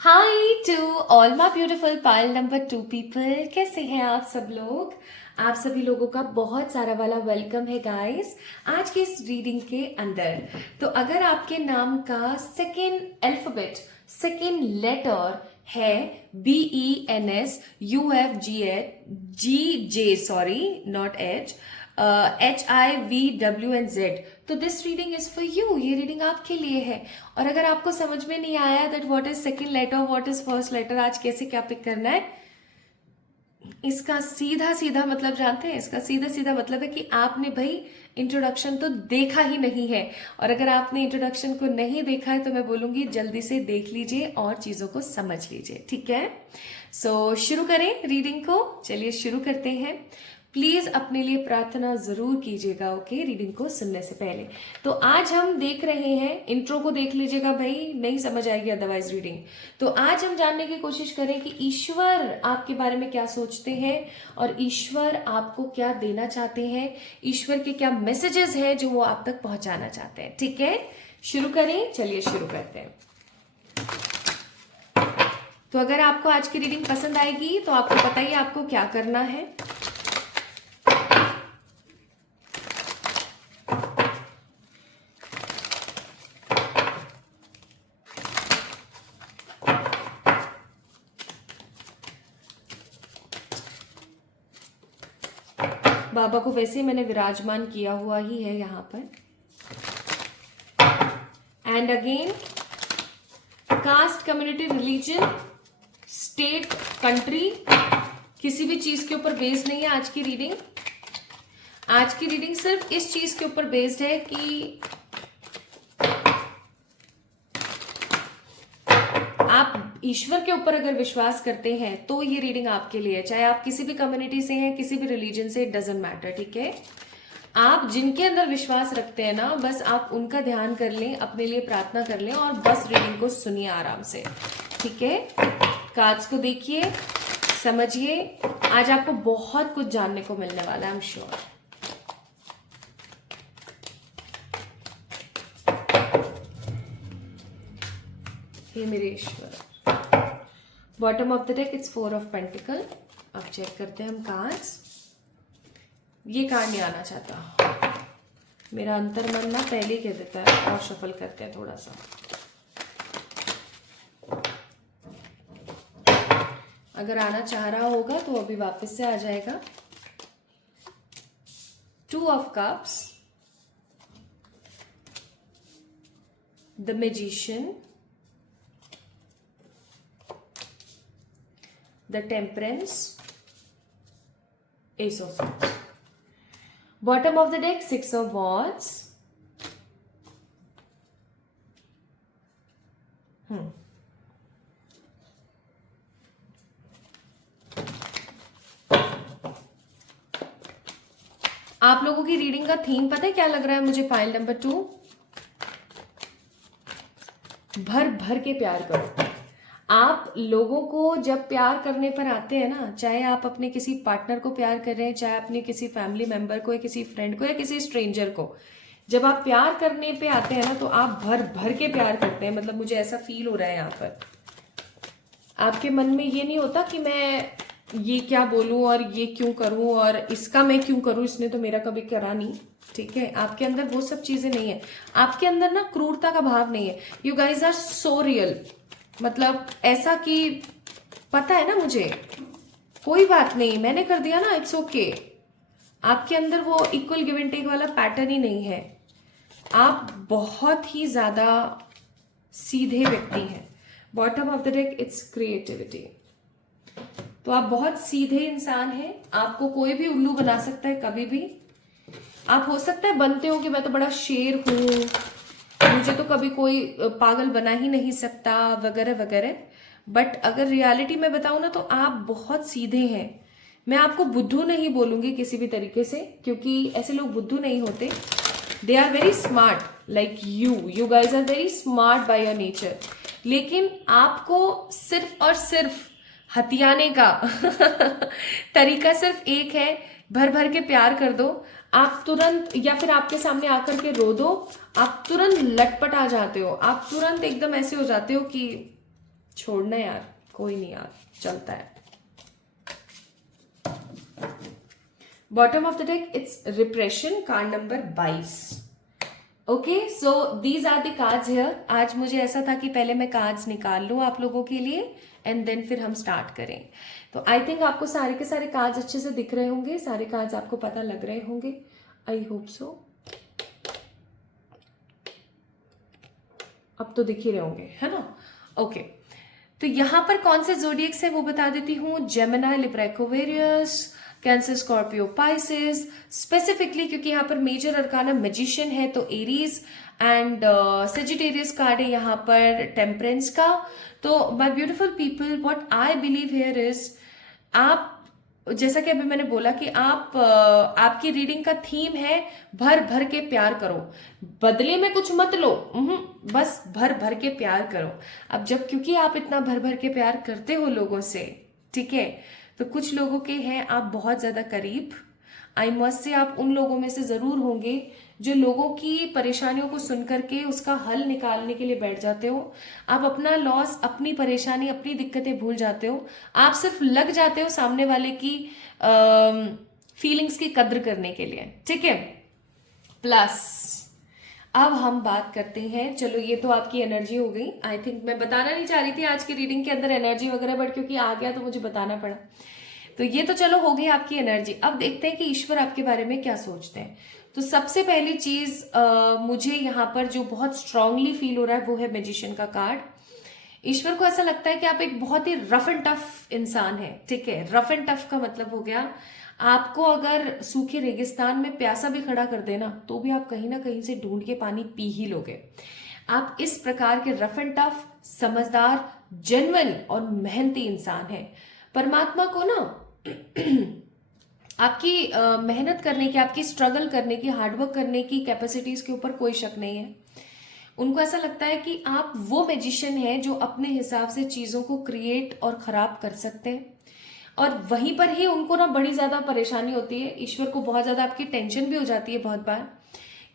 Hi to all my beautiful pile number 2 people, कैसे हैं आप सब लोग? आप सभी लोगों का बहुत सारा वाला वेलकम है गाइस आज के इस रीडिंग के अंदर। तो अगर आपके नाम का सेकेंड अल्फाबेट, सेकेंड लेटर है BENSUFGJ, सॉरी नॉट HIVWNZ, तो this reading is for you. ये रीडिंग आपके लिए है। और अगर आपको समझ में नहीं आया that what is second letter, what is first letter, आज कैसे क्या पिक करना है, इसका सीधा सीधा मतलब जानते हैं? इसका सीधा सीधा मतलब है कि आपने भाई इंट्रोडक्शन तो देखा ही नहीं है, और अगर आपने इंट्रोडक्शन को नहीं देखा है तो मैं बोलूंगी जल्दी से देख लीजिए और चीजों को समझ लीजिए। ठीक है, सो शुरू करें रीडिंग को। चलिए शुरू करते हैं। प्लीज अपने लिए प्रार्थना जरूर कीजिएगा, ओके, रीडिंग को सुनने से पहले। तो आज हम देख रहे हैं, इंट्रो को देख लीजिएगा भाई, नहीं समझ आएगी अदरवाइज रीडिंग। तो आज हम जानने की कोशिश करें कि ईश्वर आपके बारे में क्या सोचते हैं और ईश्वर आपको क्या देना चाहते हैं, ईश्वर के क्या मैसेजेस हैं जो वो आप तक पहुंचाना चाहते हैं। ठीक है, शुरू करें, चलिए शुरू करते हैं। तो अगर आपको आज की रीडिंग पसंद आएगी तो आपको पता ही आपको क्या करना है। बाबा को वैसे मैंने विराजमान किया हुआ ही है यहाँ पर। And again, caste, community, religion, state, country, किसी भी चीज के ऊपर बेस्ड नहीं है आज की रीडिंग। आज की रीडिंग सिर्फ इस चीज के ऊपर बेस्ड है कि आप ईश्वर के ऊपर अगर विश्वास करते हैं तो ये रीडिंग आपके लिए है। चाहे आप किसी भी कम्युनिटी से हैं, किसी भी रिलीजन से, इट डजंट मैटर। ठीक है, आप जिनके अंदर विश्वास रखते हैं ना, बस आप उनका ध्यान कर लें, अपने लिए प्रार्थना कर लें और बस रीडिंग को सुनिए आराम से। ठीक है, कार्ड्स को देखिए, समझिए, आज आपको बहुत कुछ जानने को मिलने वाला है, आई एम श्योर। हे मेरे ईश्वर। Bottom of the deck it's 4 of pentacle. अब चेक करते हैं हम कार्ड्स। ये कार्ड नहीं आना चाहता, मेरा अंतर्मन ना पहले ही कह देता है, और शफल करते हैं थोड़ा सा। अगर आना चाह रहा होगा तो अभी वापस से आ जाएगा। 2 of cups, the magician, the temperance, ace of swords. Bottom of the deck 6 of wands. आप लोगों की रीडिंग का थीम पता है क्या लग रहा है मुझे? पाइल नंबर 2, भर भर के प्यार करो। आप लोगों को जब प्यार करने पर आते हैं ना, चाहे आप अपने किसी पार्टनर को प्यार कर रहे हैं, चाहे अपने किसी फैमिली मेंबर को या किसी फ्रेंड को या किसी स्ट्रेंजर को, जब आप प्यार करने पे आते हैं ना तो आप भर भर के प्यार करते हैं। मतलब मुझे ऐसा फील हो रहा है यहाँ पर, आपके मन में ये नहीं होता कि मैं ये क्या बोलूं और ये क्यों करूं और इसका मैं क्यों करूं, इसने तो मेरा कभी करा नहीं। ठीक है, आपके अंदर वो सब चीजें नहीं है, आपके अंदर ना क्रूरता का भाव नहीं है। You guys are so real, मतलब ऐसा कि पता है ना मुझे, कोई बात नहीं, मैंने कर दिया ना, इट्स ओके। आपके अंदर वो इक्वल गिव एंड टेक वाला पैटर्न ही नहीं है। आप बहुत ही ज्यादा सीधे व्यक्ति हैं। Bottom of the deck it's creativity. तो आप बहुत सीधे इंसान हैं, आपको कोई भी उल्लू बना सकता है कभी भी। आप हो सकता है बनते हो कि मैं तो बड़ा शेर हूं, मुझे तो कभी कोई पागल बना ही नहीं सकता वगैरह वगैरह, बट अगर रियलिटी में बताऊं ना तो आप बहुत सीधे हैं। मैं आपको बुद्धू नहीं बोलूंगी किसी भी तरीके से, क्योंकि ऐसे लोग बुद्धू नहीं होते। They are very smart like you guys are very smart by your nature, लेकिन आपको सिर्फ और सिर्फ हथियाने का तरीका सिर्फ एक है, भर भर के प्यार कर दो। आप तुरंत, या फिर आपके सामने आकर के रो दो, आप तुरंत लटपट आ जाते हो, आप तुरंत एकदम ऐसे हो जाते हो कि छोड़ना यार, कोई नहीं यार, चलता है। Bottom of the deck it's repression, card number 22। Okay, so these are the cards here. आज मुझे ऐसा था कि पहले मैं कार्ड्स निकाल लूं आप लोगों के लिए एंड देन फिर हम स्टार्ट करें। तो आई थिंक आपको सारे के सारे कार्ड्स अच्छे से दिख रहे होंगे, सारे कार्ड्स आपको पता लग रहे होंगे, आई होप सो। अब तो दिख ही रहे होंगे, है ना? ओके, तो यहां पर कौन से जोडियक्स है वो बता देती हूँ। Gemini, Libra, Aquarius, cancer, Scorpio, Pisces. Specifically क्योंकि यहाँ पर मेजर अरकाना मैजिशियन है तो एरीज एंड सेजिटेरियस कार्ड है यहाँ पर टेम्परेंस का। तो my beautiful people, what I believe here is, आप जैसा कि अभी मैंने बोला कि आपकी रीडिंग का थीम है भर भर के प्यार करो, बदले में कुछ मत लो, बस भर भर के प्यार करो। अब जब क्योंकि आप इतना भर भर के प्यार करते हो लोगों से, ठीक है, तो कुछ लोगों के हैं आप बहुत ज्यादा करीब। आई मस्ट से आप उन लोगों में से जरूर होंगे जो लोगों की परेशानियों को सुनकर के उसका हल निकालने के लिए बैठ जाते हो। आप अपना लॉस, अपनी परेशानी, अपनी दिक्कतें भूल जाते हो, आप सिर्फ लग जाते हो सामने वाले की फीलिंग्स की कद्र करने के लिए, ठीक है। प्लस अब हम बात करते हैं, चलो ये तो आपकी एनर्जी हो गई। आई थिंक मैं बताना नहीं चाह रही थी आज की रीडिंग के अंदर एनर्जी वगैरह, बट क्योंकि आ गया तो मुझे बताना पड़ा। तो ये तो चलो हो गई आपकी एनर्जी। अब देखते हैं कि ईश्वर आपके बारे में क्या सोचते हैं। तो सबसे पहली चीज मुझे यहाँ पर जो बहुत स्ट्रांगली फील हो रहा है वो है मैजिशियन का कार्ड। ईश्वर को ऐसा लगता है कि आप एक बहुत ही रफ एंड टफ इंसान है, ठीक है। रफ एंड टफ का मतलब हो गया, आपको अगर सूखे रेगिस्तान में प्यासा भी खड़ा कर देना तो भी आप कहीं ना कहीं से ढूंढ के पानी पी ही लोगे। आप इस प्रकार के रफ एंड टफ, समझदार, जेन्युइन और मेहनती इंसान है। परमात्मा को ना आपकी मेहनत करने की, आपकी स्ट्रगल करने की, हार्डवर्क करने की कैपेसिटीज के ऊपर कोई शक नहीं है। उनको ऐसा लगता है कि आप वो मैजिशियन हैं जो अपने हिसाब से चीजों को क्रिएट और खराब कर सकते हैं। और वहीं पर ही उनको ना बड़ी ज्यादा परेशानी होती है, ईश्वर को बहुत ज्यादा आपकी टेंशन भी हो जाती है बहुत बार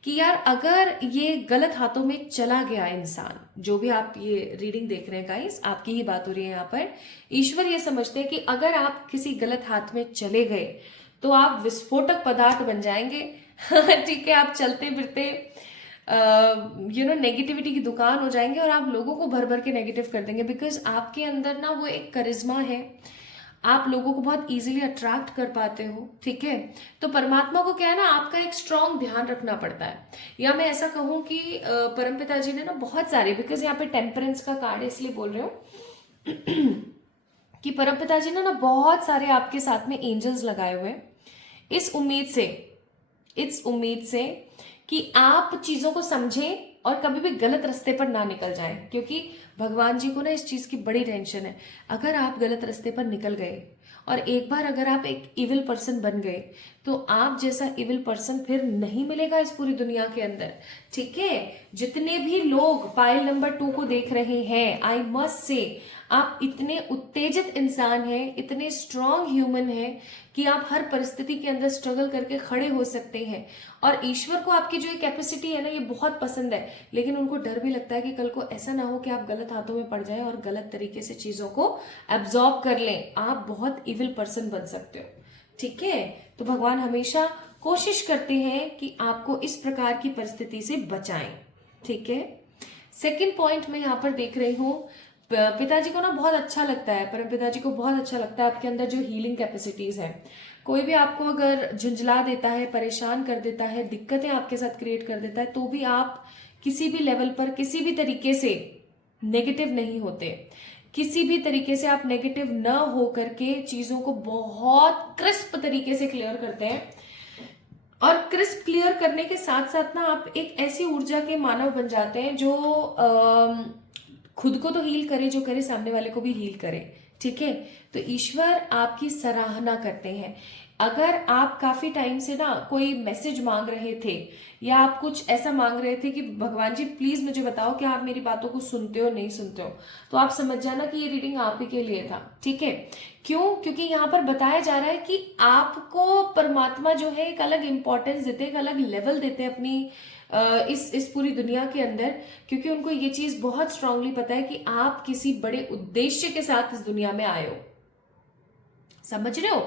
कि यार अगर ये गलत हाथों में चला गया इंसान, जो भी आप ये रीडिंग देख रहे हैं गाइस, आपकी ही बात हो रही है यहाँ पर। ईश्वर ये समझते हैं कि अगर आप किसी गलत हाथ में चले गए तो आप विस्फोटक पदार्थ बन जाएंगे ठीक है, आप चलते फिरते नेगेटिविटी की दुकान हो जाएंगे और आप लोगों को भर भर के नेगेटिव कर देंगे। बिकॉज आपके अंदर ना वो एक करिश्मा है, आप लोगों को बहुत इजीली अट्रैक्ट कर पाते हो, ठीक है। तो परमात्मा को क्या है ना, आपका एक स्ट्रांग ध्यान रखना पड़ता है। या मैं ऐसा कहूं कि परमपिता जी ने ना बहुत सारे, बिकॉज यहाँ पे टेम्परेंस का कार्ड है इसलिए बोल रहे हो कि परमपिता जी ने ना बहुत सारे आपके साथ में एंजल्स लगाए हुए हैं, इस उम्मीद से कि आप चीजों को समझें और कभी भी गलत रास्ते पर ना निकल जाएं। क्योंकि भगवान जी को ना इस चीज की बड़ी टेंशन है, अगर आप गलत रास्ते पर निकल गए और एक बार अगर आप एक इविल पर्सन बन गए तो आप जैसा इविल पर्सन फिर नहीं मिलेगा इस पूरी दुनिया के अंदर। ठीक है, जितने भी लोग पाइल नंबर 2 को देख रहे हैं, आई मस्ट से आप इतने उत्तेजित इंसान हैं, इतने स्ट्रांग ह्यूमन हैं कि आप हर परिस्थिति के अंदर स्ट्रगल करके खड़े हो सकते हैं। और ईश्वर को आपकी जो ये कैपेसिटी है ना, ये बहुत पसंद है, लेकिन उनको डर भी लगता है कि कल को ऐसा ना हो कि आप गलत हाथों में पड़ जाएं और गलत तरीके से चीजों को एब्जॉर्ब कर लें। आप बहुत इविल पर्सन बन सकते हो। ठीक है, तो भगवान हमेशा कोशिश करते हैं कि आपको इस प्रकार की परिस्थिति से बचाएं। ठीक है, सेकंड पॉइंट मैं यहाँ पर देख रही हूँ, पिताजी को ना बहुत अच्छा लगता है, परम पिताजी को बहुत अच्छा लगता है आपके अंदर जो हीलिंग कैपेसिटीज है। कोई भी आपको अगर झुंझला देता है, परेशान कर देता है, दिक्कतें आपके साथ क्रिएट कर देता है, तो भी आप किसी भी लेवल पर किसी भी तरीके से नेगेटिव नहीं होते। किसी भी तरीके से आप नेगेटिव न हो करके चीजों को बहुत क्रिस्प तरीके से क्लियर करते हैं। और क्रिस्प क्लियर करने के साथ साथ ना आप एक ऐसी ऊर्जा के मानव बन जाते हैं जो खुद को तो हील करे, जो करे सामने वाले को भी हील करे। ठीक है, तो ईश्वर आपकी सराहना करते हैं। अगर आप काफी टाइम से ना कोई मैसेज मांग रहे थे या आप कुछ ऐसा मांग रहे थे कि भगवान जी प्लीज मुझे बताओ कि आप मेरी बातों को सुनते हो नहीं सुनते हो, तो आप समझ जाना कि ये रीडिंग आप ही के लिए था। ठीक है, क्यों? क्योंकि यहाँ पर बताया जा रहा है कि आपको परमात्मा जो है एक अलग इंपॉर्टेंस देते हैं, एक अलग लेवल देते हैं अपनी इस पूरी दुनिया के अंदर, क्योंकि उनको ये चीज बहुत स्ट्रांगली पता है कि आप किसी बड़े उद्देश्य के साथ इस दुनिया में आए हो। समझ रहे हो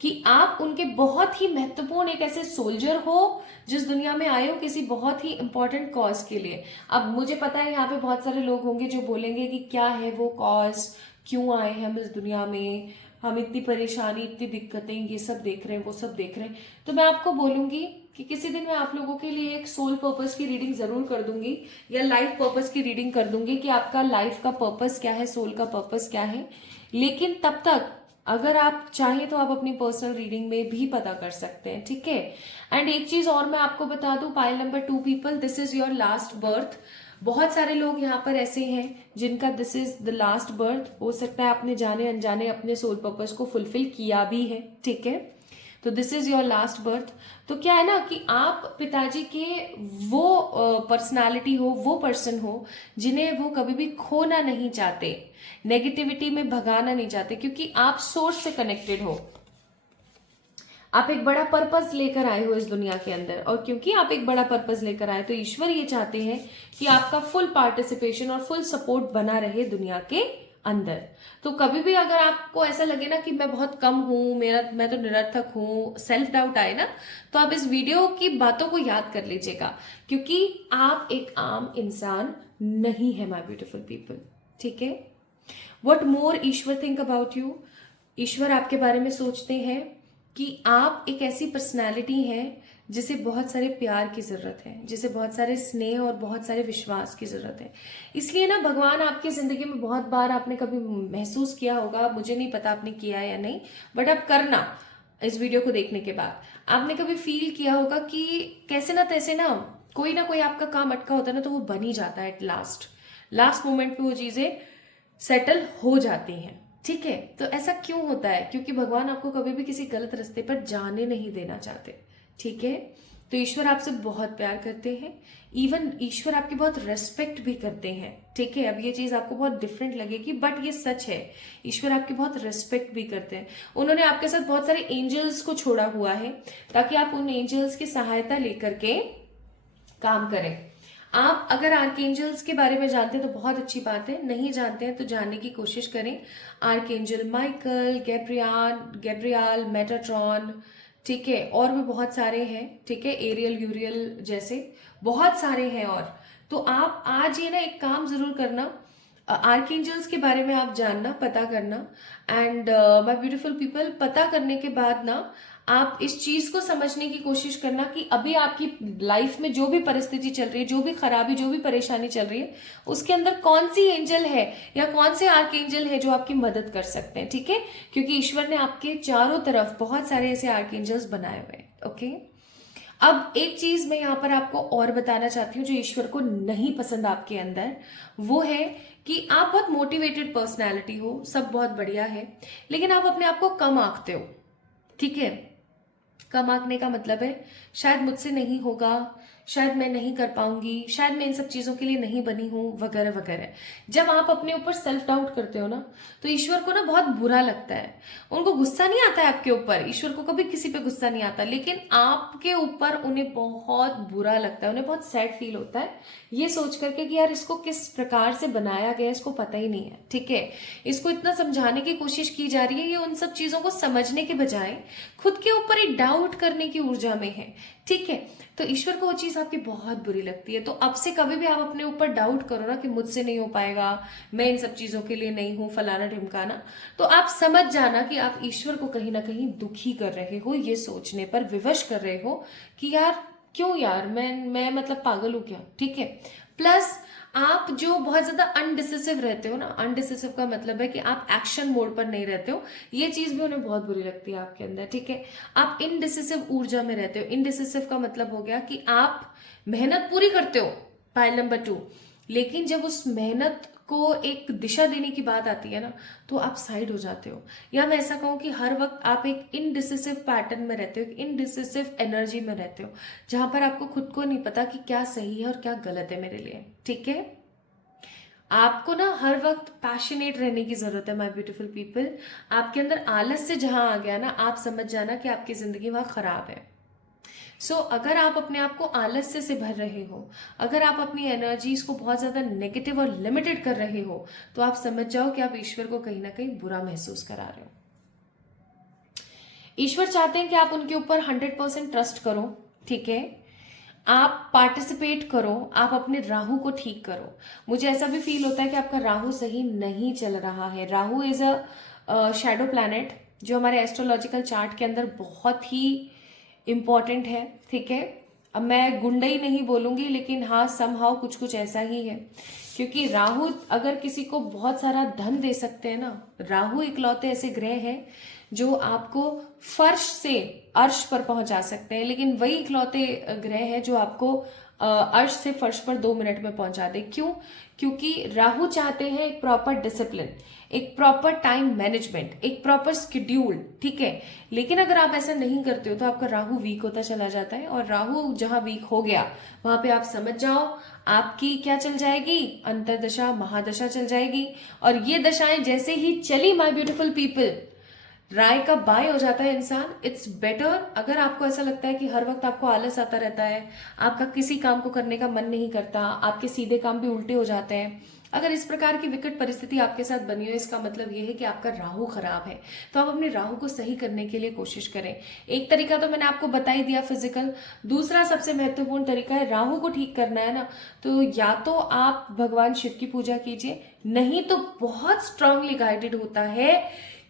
कि आप उनके बहुत ही महत्वपूर्ण एक ऐसे सोल्जर हो जिस दुनिया में आए हो किसी बहुत ही इंपॉर्टेंट कॉज के लिए। अब मुझे पता है यहाँ पे बहुत सारे लोग होंगे जो बोलेंगे कि क्या है वो कॉज, क्यों आए हैं हम इस दुनिया में, हम इतनी परेशानी, इतनी दिक्कतें, ये सब देख रहे हैं, वो सब देख रहे हैं। तो मैं आपको बोलूंगी कि किसी दिन मैं आप लोगों के लिए एक सोल पर्पस की रीडिंग जरूर कर दूंगी या लाइफ पर्पस की रीडिंग कर दूंगी कि आपका लाइफ का पर्पस क्या है, सोल का पर्पस क्या है। लेकिन तब तक अगर आप चाहें तो आप अपनी पर्सनल रीडिंग में भी पता कर सकते हैं। ठीक है, एंड एक चीज और मैं आपको बता दूं, pile number 2 people, this is your last birth. बहुत सारे लोग यहाँ पर ऐसे हैं जिनका this is the last birth. हो सकता है आपने जाने अनजाने अपने सोल पर्पस को फुलफिल किया भी है। ठीक है, तो this is your last birth. तो क्या है ना कि आप पिताजी के वो पर्सनालिटी हो, वो पर्सन हो जिन्हें वो कभी भी खोना नहीं चाहते, नेगेटिविटी में भगाना नहीं चाहते, क्योंकि आप सोर्स से कनेक्टेड हो। आप एक बड़ा पर्पस लेकर आए हो इस दुनिया के अंदर, और क्योंकि आप एक बड़ा पर्पस लेकर आए तो ईश्वर ये चाहते हैं कि आपका फुल पार्टिसिपेशन और फुल सपोर्ट बना रहे दुनिया के अंदर। तो कभी भी अगर आपको ऐसा लगे ना कि मैं बहुत कम हूं, मैं तो निरर्थक हूं, सेल्फ डाउट आए ना, तो आप इस वीडियो की बातों को याद कर लीजिएगा, क्योंकि आप एक आम इंसान नहीं है माय ब्यूटीफुल पीपल। ठीक है, व्हाट मोर ईश्वर थिंक अबाउट यू, ईश्वर आपके बारे में सोचते हैं कि आप एक ऐसी पर्सनालिटी हैं जिसे बहुत सारे प्यार की जरूरत है, जिसे बहुत सारे स्नेह और बहुत सारे विश्वास की जरूरत है। इसलिए ना भगवान आपकी जिंदगी में बहुत बार, आपने कभी महसूस किया होगा, मुझे नहीं पता आपने किया है या नहीं, बट अब करना इस वीडियो को देखने के बाद, आपने कभी फील किया होगा कि कैसे ना तैसे ना कोई आपका काम अटका होता है ना, तो वो बन ही जाता है एट लास्ट मोमेंट पे वो चीजें सेटल हो जाती हैं। ठीक है, तो ऐसा क्यों होता है? क्योंकि भगवान आपको कभी भी किसी गलत रास्ते पर जाने नहीं देना चाहते। ठीक है, तो ईश्वर आपसे बहुत प्यार करते हैं, इवन ईश्वर आपकी बहुत रेस्पेक्ट भी करते हैं। ठीक है, अब ये चीज आपको बहुत डिफरेंट लगेगी, बट ये सच है, ईश्वर आपकी बहुत रेस्पेक्ट भी करते हैं। उन्होंने आपके साथ बहुत सारे एंजल्स को छोड़ा हुआ है ताकि आप उन एंजल्स की सहायता लेकर के काम करें। आप अगर आर्कएंजल्स के बारे में जानते हैं तो बहुत अच्छी बात है, नहीं जानते हैं तो जानने की कोशिश करें। आर्कएंजल माइकल, गैब्रियल, मेटाट्रॉन, ठीक है, और भी बहुत सारे हैं। ठीक है, एरियल, यूरियल जैसे बहुत सारे हैं। और तो आप आज ये ना एक काम जरूर करना, आर्कएंजल्स के बारे में आप जानना, पता करना। एंड माय ब्यूटीफुल पीपल, पता करने के बाद ना आप इस चीज को समझने की कोशिश करना कि अभी आपकी लाइफ में जो भी परिस्थिति चल रही है, जो भी खराबी, जो भी परेशानी चल रही है, उसके अंदर कौन सी एंजल है या कौन से आर्कएंजल है जो आपकी मदद कर सकते हैं। ठीक है, क्योंकि ईश्वर ने आपके चारों तरफ बहुत सारे ऐसे आर्कएंजल्स बनाए हुए हैं। ओके, अब एक चीज मैं यहाँ पर आपको और बताना चाहती हूँ जो ईश्वर को नहीं पसंद आपके अंदर, वो है कि आप बहुत मोटिवेटेड पर्सनैलिटी हो, सब बहुत बढ़िया है, लेकिन आप अपने आप को कम आंकते हो। ठीक है, कम आंकने का मतलब है शायद मुझसे नहीं होगा, शायद मैं नहीं कर पाऊंगी, शायद मैं इन सब चीजों के लिए नहीं बनी हूं, वगैरह वगैरह। जब आप अपने ऊपर सेल्फ डाउट करते हो ना, तो ईश्वर को ना बहुत बुरा लगता है। उनको गुस्सा नहीं आता है आपके ऊपर, ईश्वर को कभी किसी पे गुस्सा नहीं आता, लेकिन आपके ऊपर उन्हें बहुत बुरा लगता है, उन्हें बहुत सैड फील होता है ये सोच करके कि यार इसको किस प्रकार से बनाया गया इसको पता ही नहीं है। ठीक है, इसको इतना समझाने की कोशिश की जा रही है, ये उन सब चीजों को समझने के बजाय खुद के ऊपर एक डाउट करने की ऊर्जा में है। ठीक है, तो ईश्वर को वो चीज आपकी बहुत बुरी लगती है। तो अब से कभी भी आप अपने ऊपर डाउट करो ना कि मुझसे नहीं हो पाएगा, मैं इन सब चीजों के लिए नहीं हूं, फलाना ढिमकाना, तो आप समझ जाना कि आप ईश्वर को कहीं ना कहीं दुखी कर रहे हो, ये सोचने पर विवश कर रहे हो कि यार क्यों यार, मैं मतलब पागल हूं क्या। ठीक है, प्लस आप जो बहुत ज्यादा अनडिसिसिव रहते हो ना, अनडिसिसिव का मतलब है कि आप एक्शन मोड पर नहीं रहते हो, ये चीज भी उन्हें बहुत बुरी लगती है आपके अंदर। ठीक है, आप इनडिसिसिव ऊर्जा में रहते हो। इनडिसिसिव का मतलब हो गया कि आप मेहनत पूरी करते हो, पाइल नंबर 2, लेकिन जब उस मेहनत को एक दिशा देने की बात आती है ना, तो आप साइड हो जाते हो। या मैं ऐसा कहूं कि हर वक्त आप एक इनडिसिसिव पैटर्न में रहते हो, एक इनडिसिसिव एनर्जी में रहते हो, जहां पर आपको खुद को नहीं पता कि क्या सही है और क्या गलत है मेरे लिए। ठीक है, आपको ना हर वक्त पैशनेट रहने की जरूरत है माय ब्यूटीफुल पीपल। आपके अंदर आलस से जहां आ गया ना, आप समझ जाना कि आपकी जिंदगी वहां खराब है। अगर आप अपने आप को आलस्य से भर रहे हो, अगर आप अपनी एनर्जीज को बहुत ज्यादा नेगेटिव और लिमिटेड कर रहे हो, तो आप समझ जाओ कि आप ईश्वर को कहीं ना कहीं बुरा महसूस करा रहे हो। ईश्वर चाहते हैं कि आप उनके ऊपर 100% ट्रस्ट करो। ठीक है, आप पार्टिसिपेट करो, आप अपने राहु को ठीक करो। मुझे ऐसा भी फील होता है कि आपका राहु सही नहीं चल रहा है। Rahu is a shadow planet जो हमारे एस्ट्रोलॉजिकल चार्ट के अंदर बहुत ही इम्पॉर्टेंट है। ठीक है, अब मैं गुंडई नहीं बोलूंगी, लेकिन हाँ समहाउ कुछ कुछ ऐसा ही है, क्योंकि राहु अगर किसी को बहुत सारा धन दे सकते हैं ना, राहु इकलौते ऐसे ग्रह हैं जो आपको फर्श से अर्श पर पहुंचा सकते हैं, लेकिन वही इकलौते ग्रह है जो आपको अर्श से फर्श पर 2 मिनट में पहुंचा दे। क्यों? क्योंकि राहु चाहते हैं एक प्रॉपर डिसिप्लिन, एक प्रॉपर टाइम मैनेजमेंट, एक प्रॉपर स्केड्यूल। ठीक है, लेकिन अगर आप ऐसा नहीं करते हो तो आपका राहु वीक होता चला जाता है, और राहु जहां वीक हो गया वहां पे आप समझ जाओ आपकी क्या चल जाएगी, अंतरदशा महादशा चल जाएगी। और ये दशाएं जैसे ही चली माय ब्यूटीफुल पीपल, राय का बाय हो जाता है इंसान। इट्स बेटर, अगर आपको ऐसा लगता है कि हर वक्त आपको आलस आता रहता है, आपका किसी काम को करने का मन नहीं करता, आपके सीधे काम भी उल्टे हो जाते हैं, अगर इस प्रकार की विकट परिस्थिति आपके साथ बनी हो, इसका मतलब यह है कि आपका राहु खराब है। तो आप अपने राहु को सही करने के लिए कोशिश करें। एक तरीका तो मैंने आपको बता ही दिया, फिजिकल। दूसरा सबसे महत्वपूर्ण तरीका है, राहु को ठीक करना है ना, तो या तो आप भगवान शिव की पूजा कीजिए, नहीं तो बहुत स्ट्रांगली गाइडेड होता है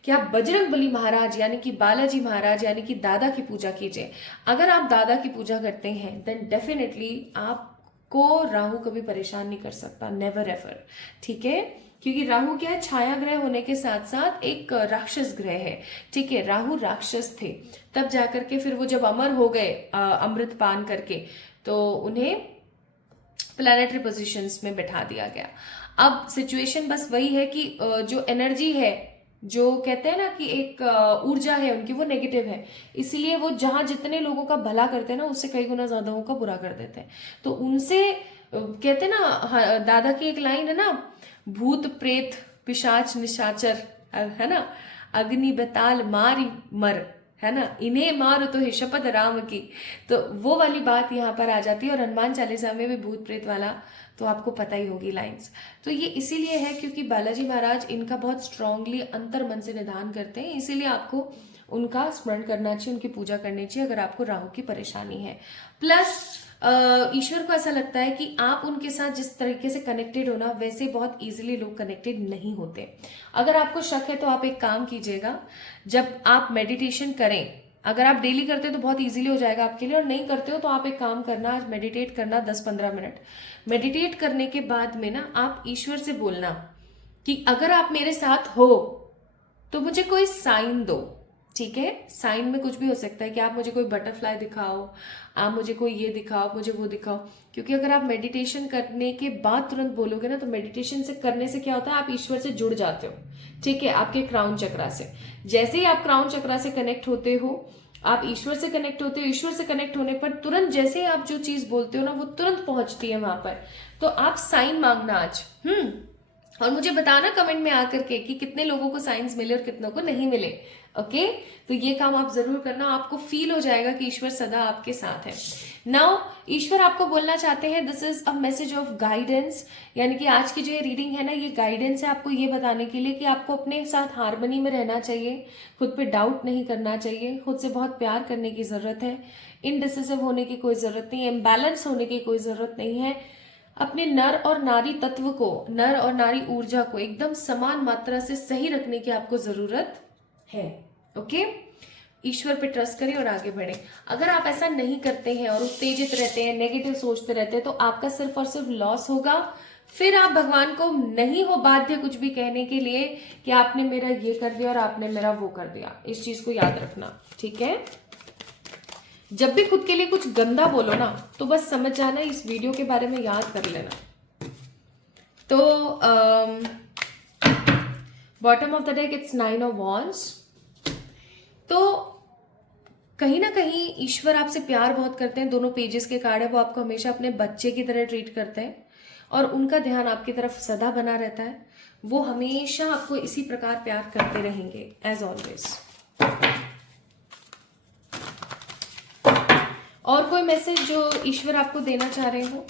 कि आप बजरंग बली महाराज यानी कि बालाजी महाराज यानी कि दादा की पूजा कीजिए। अगर आप दादा की पूजा करते हैं देन डेफिनेटली आपको राहु कभी परेशान नहीं कर सकता, नेवर एवर। ठीक है, क्योंकि राहु क्या है, छाया ग्रह होने के साथ साथ एक राक्षस ग्रह है। ठीक है, राहु राक्षस थे, तब जाकर के फिर वो जब अमर हो गए अमृत पान करके, तो उन्हें प्लैनेटरी पोजीशंस में बैठा दिया गया। अब सिचुएशन बस वही है कि जो एनर्जी है, जो कहते हैं ना कि एक ऊर्जा है उनकी, वो नेगेटिव है, इसलिए वो जहां जितने लोगों का भला करते हैं ना, उससे कई गुना ज्यादा का बुरा कर देते हैं। तो उनसे कहते हैं ना, दादा की एक लाइन है ना, भूत प्रेत पिशाच निशाचर, है ना, अग्नि बेताल मारी मर, है ना, इन्हें मारो तो है शपथ राम की। तो वो वाली बात यहाँ पर आ जाती है, और हनुमान चालीसा में भी भूत प्रेत वाला तो आपको पता ही होगी लाइंस। तो ये इसीलिए है क्योंकि बालाजी महाराज इनका बहुत स्ट्रांगली अंतर मन से निदान करते हैं, इसीलिए आपको उनका स्मरण करना चाहिए, उनकी पूजा करनी चाहिए अगर आपको राहु की परेशानी है। प्लस ईश्वर को ऐसा लगता है कि आप उनके साथ जिस तरीके से कनेक्टेड हो ना, वैसे बहुत इजीली लोग कनेक्टेड नहीं होते। अगर आपको शक है तो आप एक काम कीजिएगा, जब आप मेडिटेशन करें, अगर आप डेली करते हो तो बहुत इजीली हो जाएगा आपके लिए, और नहीं करते हो तो आप एक काम करना, आज मेडिटेट करना 10-15 मिनट। मेडिटेट करने के बाद में ना आप ईश्वर से बोलना कि अगर आप मेरे साथ हो तो मुझे कोई साइन दो। ठीक है, साइन में कुछ भी हो सकता है कि आप मुझे कोई बटरफ्लाई दिखाओ, आप मुझे कोई ये दिखाओ, मुझे वो दिखाओ। क्योंकि अगर आप मेडिटेशन करने के बाद तुरंत बोलोगे ना, तो मेडिटेशन से करने से क्या होता है, आप ईश्वर से जुड़ जाते हो। ठीक है, आपके क्राउन चक्रा से, जैसे ही आप क्राउन चक्रा से कनेक्ट होते हो, आप ईश्वर से कनेक्ट होते हो, ईश्वर से कनेक्ट होने पर तुरंत जैसे ही आप जो चीज बोलते हो ना वो तुरंत पहुंचती है वहां पर। तो आप साइन मांगना आज। और मुझे बताना कमेंट में आकर के कि कितने लोगों को साइंस मिले और कितनों को नहीं मिले। ओके, तो ये काम आप जरूर करना, आपको फील हो जाएगा कि ईश्वर सदा आपके साथ है। नाउ ईश्वर आपको बोलना चाहते हैं, this is a message of guidance, यानी कि आज की जो ये रीडिंग है ना, ये गाइडेंस है आपको ये बताने के लिए कि आपको अपने साथ हार्मनी में रहना चाहिए, खुद पे डाउट नहीं करना चाहिए, खुद से बहुत प्यार करने की जरूरत है, इनडिसिसिव होने की कोई जरूरत नहीं है, इम्बैलेंस होने की कोई जरूरत नहीं है। अपने नर और नारी तत्व को, नर और नारी ऊर्जा को एकदम समान मात्रा से सही रखने की आपको जरूरत है। ओके, ईश्वर पे ट्रस्ट करें और आगे बढ़े। अगर आप ऐसा नहीं करते हैं और उत्तेजित रहते हैं, नेगेटिव सोचते रहते हैं, तो आपका सिर्फ और सिर्फ लॉस होगा। फिर आप भगवान को नहीं हो बाध्य कुछ भी कहने के लिए कि आपने मेरा ये कर दिया और आपने मेरा वो कर दिया। इस चीज को याद रखना, ठीक है। जब भी खुद के लिए कुछ गंदा बोलो ना, तो बस समझ जाना इस वीडियो के बारे में याद कर लेना। तो bottom of the deck it's 9 of wands. तो कहीं ना कहीं ईश्वर आपसे प्यार बहुत करते हैं। दोनों पेजेस के कार्ड है वो आपको हमेशा अपने बच्चे की तरह ट्रीट करते हैं और उनका ध्यान आपकी तरफ सदा बना रहता है। वो हमेशा आपको इसी प्रकार प्यार करते रहेंगे एज ऑलवेज। और कोई मैसेज जो ईश्वर आपको देना चाह रहे हो?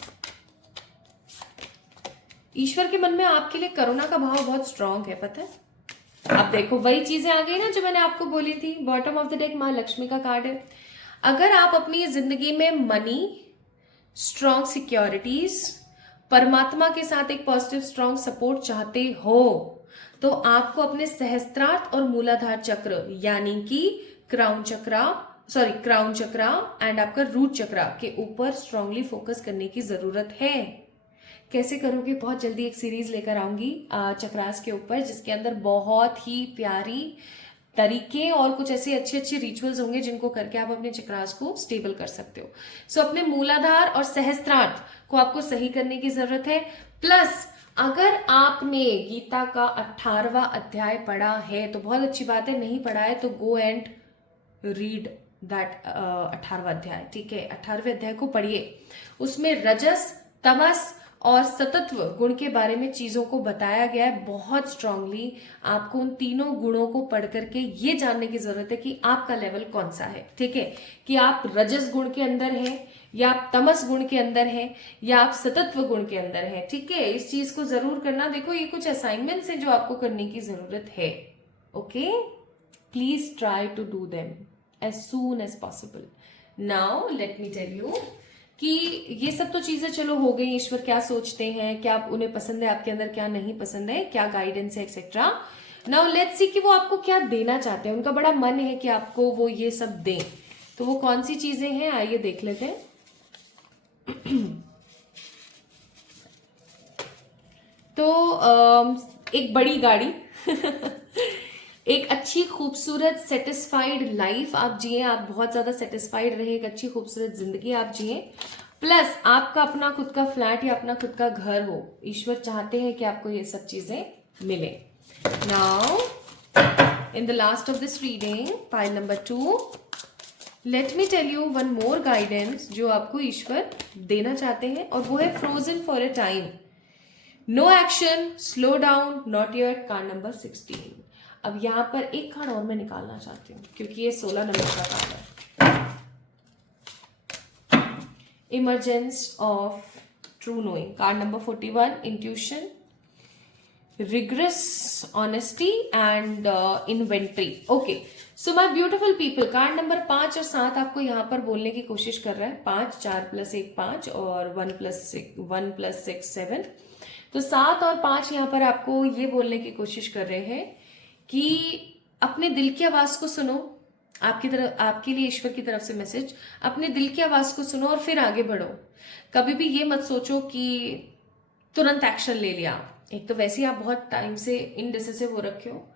ईश्वर के मन में आपके लिए करुणा का भाव बहुत स्ट्रांग है, पता है। अब देखो वही चीजें आ गई ना जो मैंने आपको बोली थी। बॉटम ऑफ द डेक माँ लक्ष्मी का कार्ड है। अगर आप अपनी जिंदगी में मनी, स्ट्रांग सिक्योरिटीज, परमात्मा के साथ एक पॉजिटिव स्ट्रांग सपोर्ट चाहते हो, तो आपको अपने सहस्त्रार्थ और मूलाधार चक्र यानी कि क्राउन चक्रा एंड आपका रूट चक्रा के ऊपर स्ट्रांगली फोकस करने की जरूरत है। कैसे करोगे? बहुत जल्दी एक सीरीज लेकर आऊंगी चक्रास के ऊपर, जिसके अंदर बहुत ही प्यारी तरीके और कुछ ऐसे अच्छे अच्छे रिचुअल्स होंगे जिनको करके आप अपने चक्रास को स्टेबल कर सकते हो। सो अपने मूलाधार और सहस्त्रार्थ को आपको सही करने की जरूरत है। प्लस अगर आपने गीता का 18वां अध्याय पढ़ा है तो बहुत अच्छी बात है, नहीं पढ़ा है तो गो एंड रीड दैट 18वां अध्याय, ठीक है। 18वें अध्याय को पढ़िए। उसमें रजस, तमस और सतत्व गुण के बारे में चीजों को बताया गया है बहुत स्ट्रांगली। आपको उन तीनों गुणों को पढ़ करके ये जानने की जरूरत है कि आपका लेवल कौन सा है, ठीक है। कि आप रजस गुण के अंदर हैं या आप तमस गुण के अंदर हैं या आप सतत्व गुण के अंदर हैं, ठीक है। इस चीज को जरूर करना। देखो ये कुछ असाइनमेंट्स हैं जो आपको करने की जरूरत है। Okay, please try to do them as soon as possible. Now let me tell you कि ये सब तो चीजें चलो हो गई। ईश्वर क्या सोचते हैं, क्या उन्हें पसंद है आपके अंदर, क्या नहीं पसंद है, क्या गाइडेंस है, एक्सेट्रा। नाउ लेट्स सी कि वो आपको क्या देना चाहते हैं। उनका बड़ा मन है कि आपको वो ये सब दें, तो वो कौन सी चीजें हैं आइए देख लेते हैं। तो एक बड़ी गाड़ी एक अच्छी खूबसूरत सेटिस्फाइड लाइफ आप जिए, आप बहुत ज्यादा सेटिस्फाइड रहे, एक अच्छी खूबसूरत जिंदगी आप जिए। प्लस आपका अपना खुद का फ्लैट या अपना खुद का घर हो। ईश्वर चाहते हैं कि आपको ये सब चीजें मिले। Now in the last of this reading, pile number 2, let me tell you one more guidance जो आपको ईश्वर देना चाहते हैं, और वो है frozen for a time, no action, slow down, not yet, card number 16। अब यहां पर एक कार्ड और मैं निकालना चाहती हूँ क्योंकि ये 16 नंबर का कार्ड है। Emergence of true knowing, card number 41, intuition, regress, honesty and inventory. Okay, so my beautiful people, card number 5 और 7 आपको यहाँ पर बोलने की कोशिश कर रहा है। 5, 4 + 1 5 और 1 + 6 7। तो 7 और 5 यहाँ पर आपको ये बोलने की कोशिश कर रहे हैं कि अपने दिल की आवाज को सुनो। आपके लिए ईश्वर की तरफ से मैसेज, अपने दिल की आवाज को सुनो और फिर आगे बढ़ो। कभी भी ये मत सोचो कि तुरंत एक्शन ले लिया। एक तो वैसे ही आप बहुत टाइम से इनडिसिसिव हो रखे हो।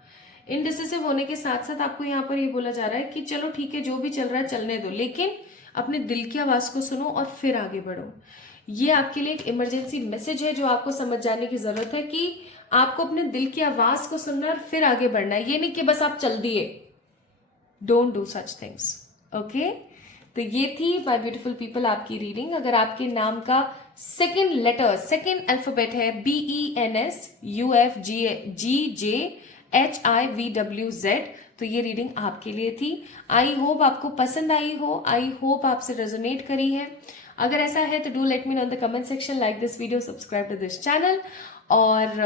इनडिसिसिव होने के साथ साथ आपको यहाँ पर ये बोला जा रहा है कि चलो ठीक है, जो भी चल रहा है चलने दो, लेकिन अपने दिल की आवाज को सुनो और फिर आगे बढ़ो। ये आपके लिए एक इमरजेंसी मैसेज है जो आपको समझ जाने की जरूरत है कि आपको अपने दिल की आवाज को सुनना है और फिर आगे बढ़ना है। ये नहीं कि बस आप चल दिए। Don't do such things. Okay, तो ये थी माय ब्यूटीफुल पीपल आपकी रीडिंग। अगर आपके नाम का सेकंड लेटर, सेकंड अल्फाबेट है BENSUFGJHIVWZ, तो ये रीडिंग आपके लिए थी। आई होप आपको पसंद आई हो, आई होप आपसे रेजोनेट करी है। अगर ऐसा है तो do let me know in the comment section, like this video, subscribe to this channel. और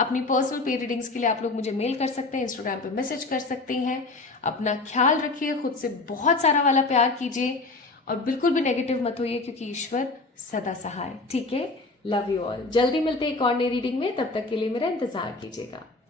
अपनी पर्सनल पे रीडिंग्स के लिए आप लोग मुझे मेल कर सकते हैं, इंस्टाग्राम पे मैसेज कर सकते हैं। अपना ख्याल रखिए, खुद से बहुत सारा वाला प्यार कीजिए और बिल्कुल भी नेगेटिव मत होइए, क्योंकि ईश्वर सदा सहाय। ठीक है, लव यू ऑल। जल्दी मिलते हैं एक और नई रीडिंग में, तब तक के लिए मेरा इंतजार कीजिएगा।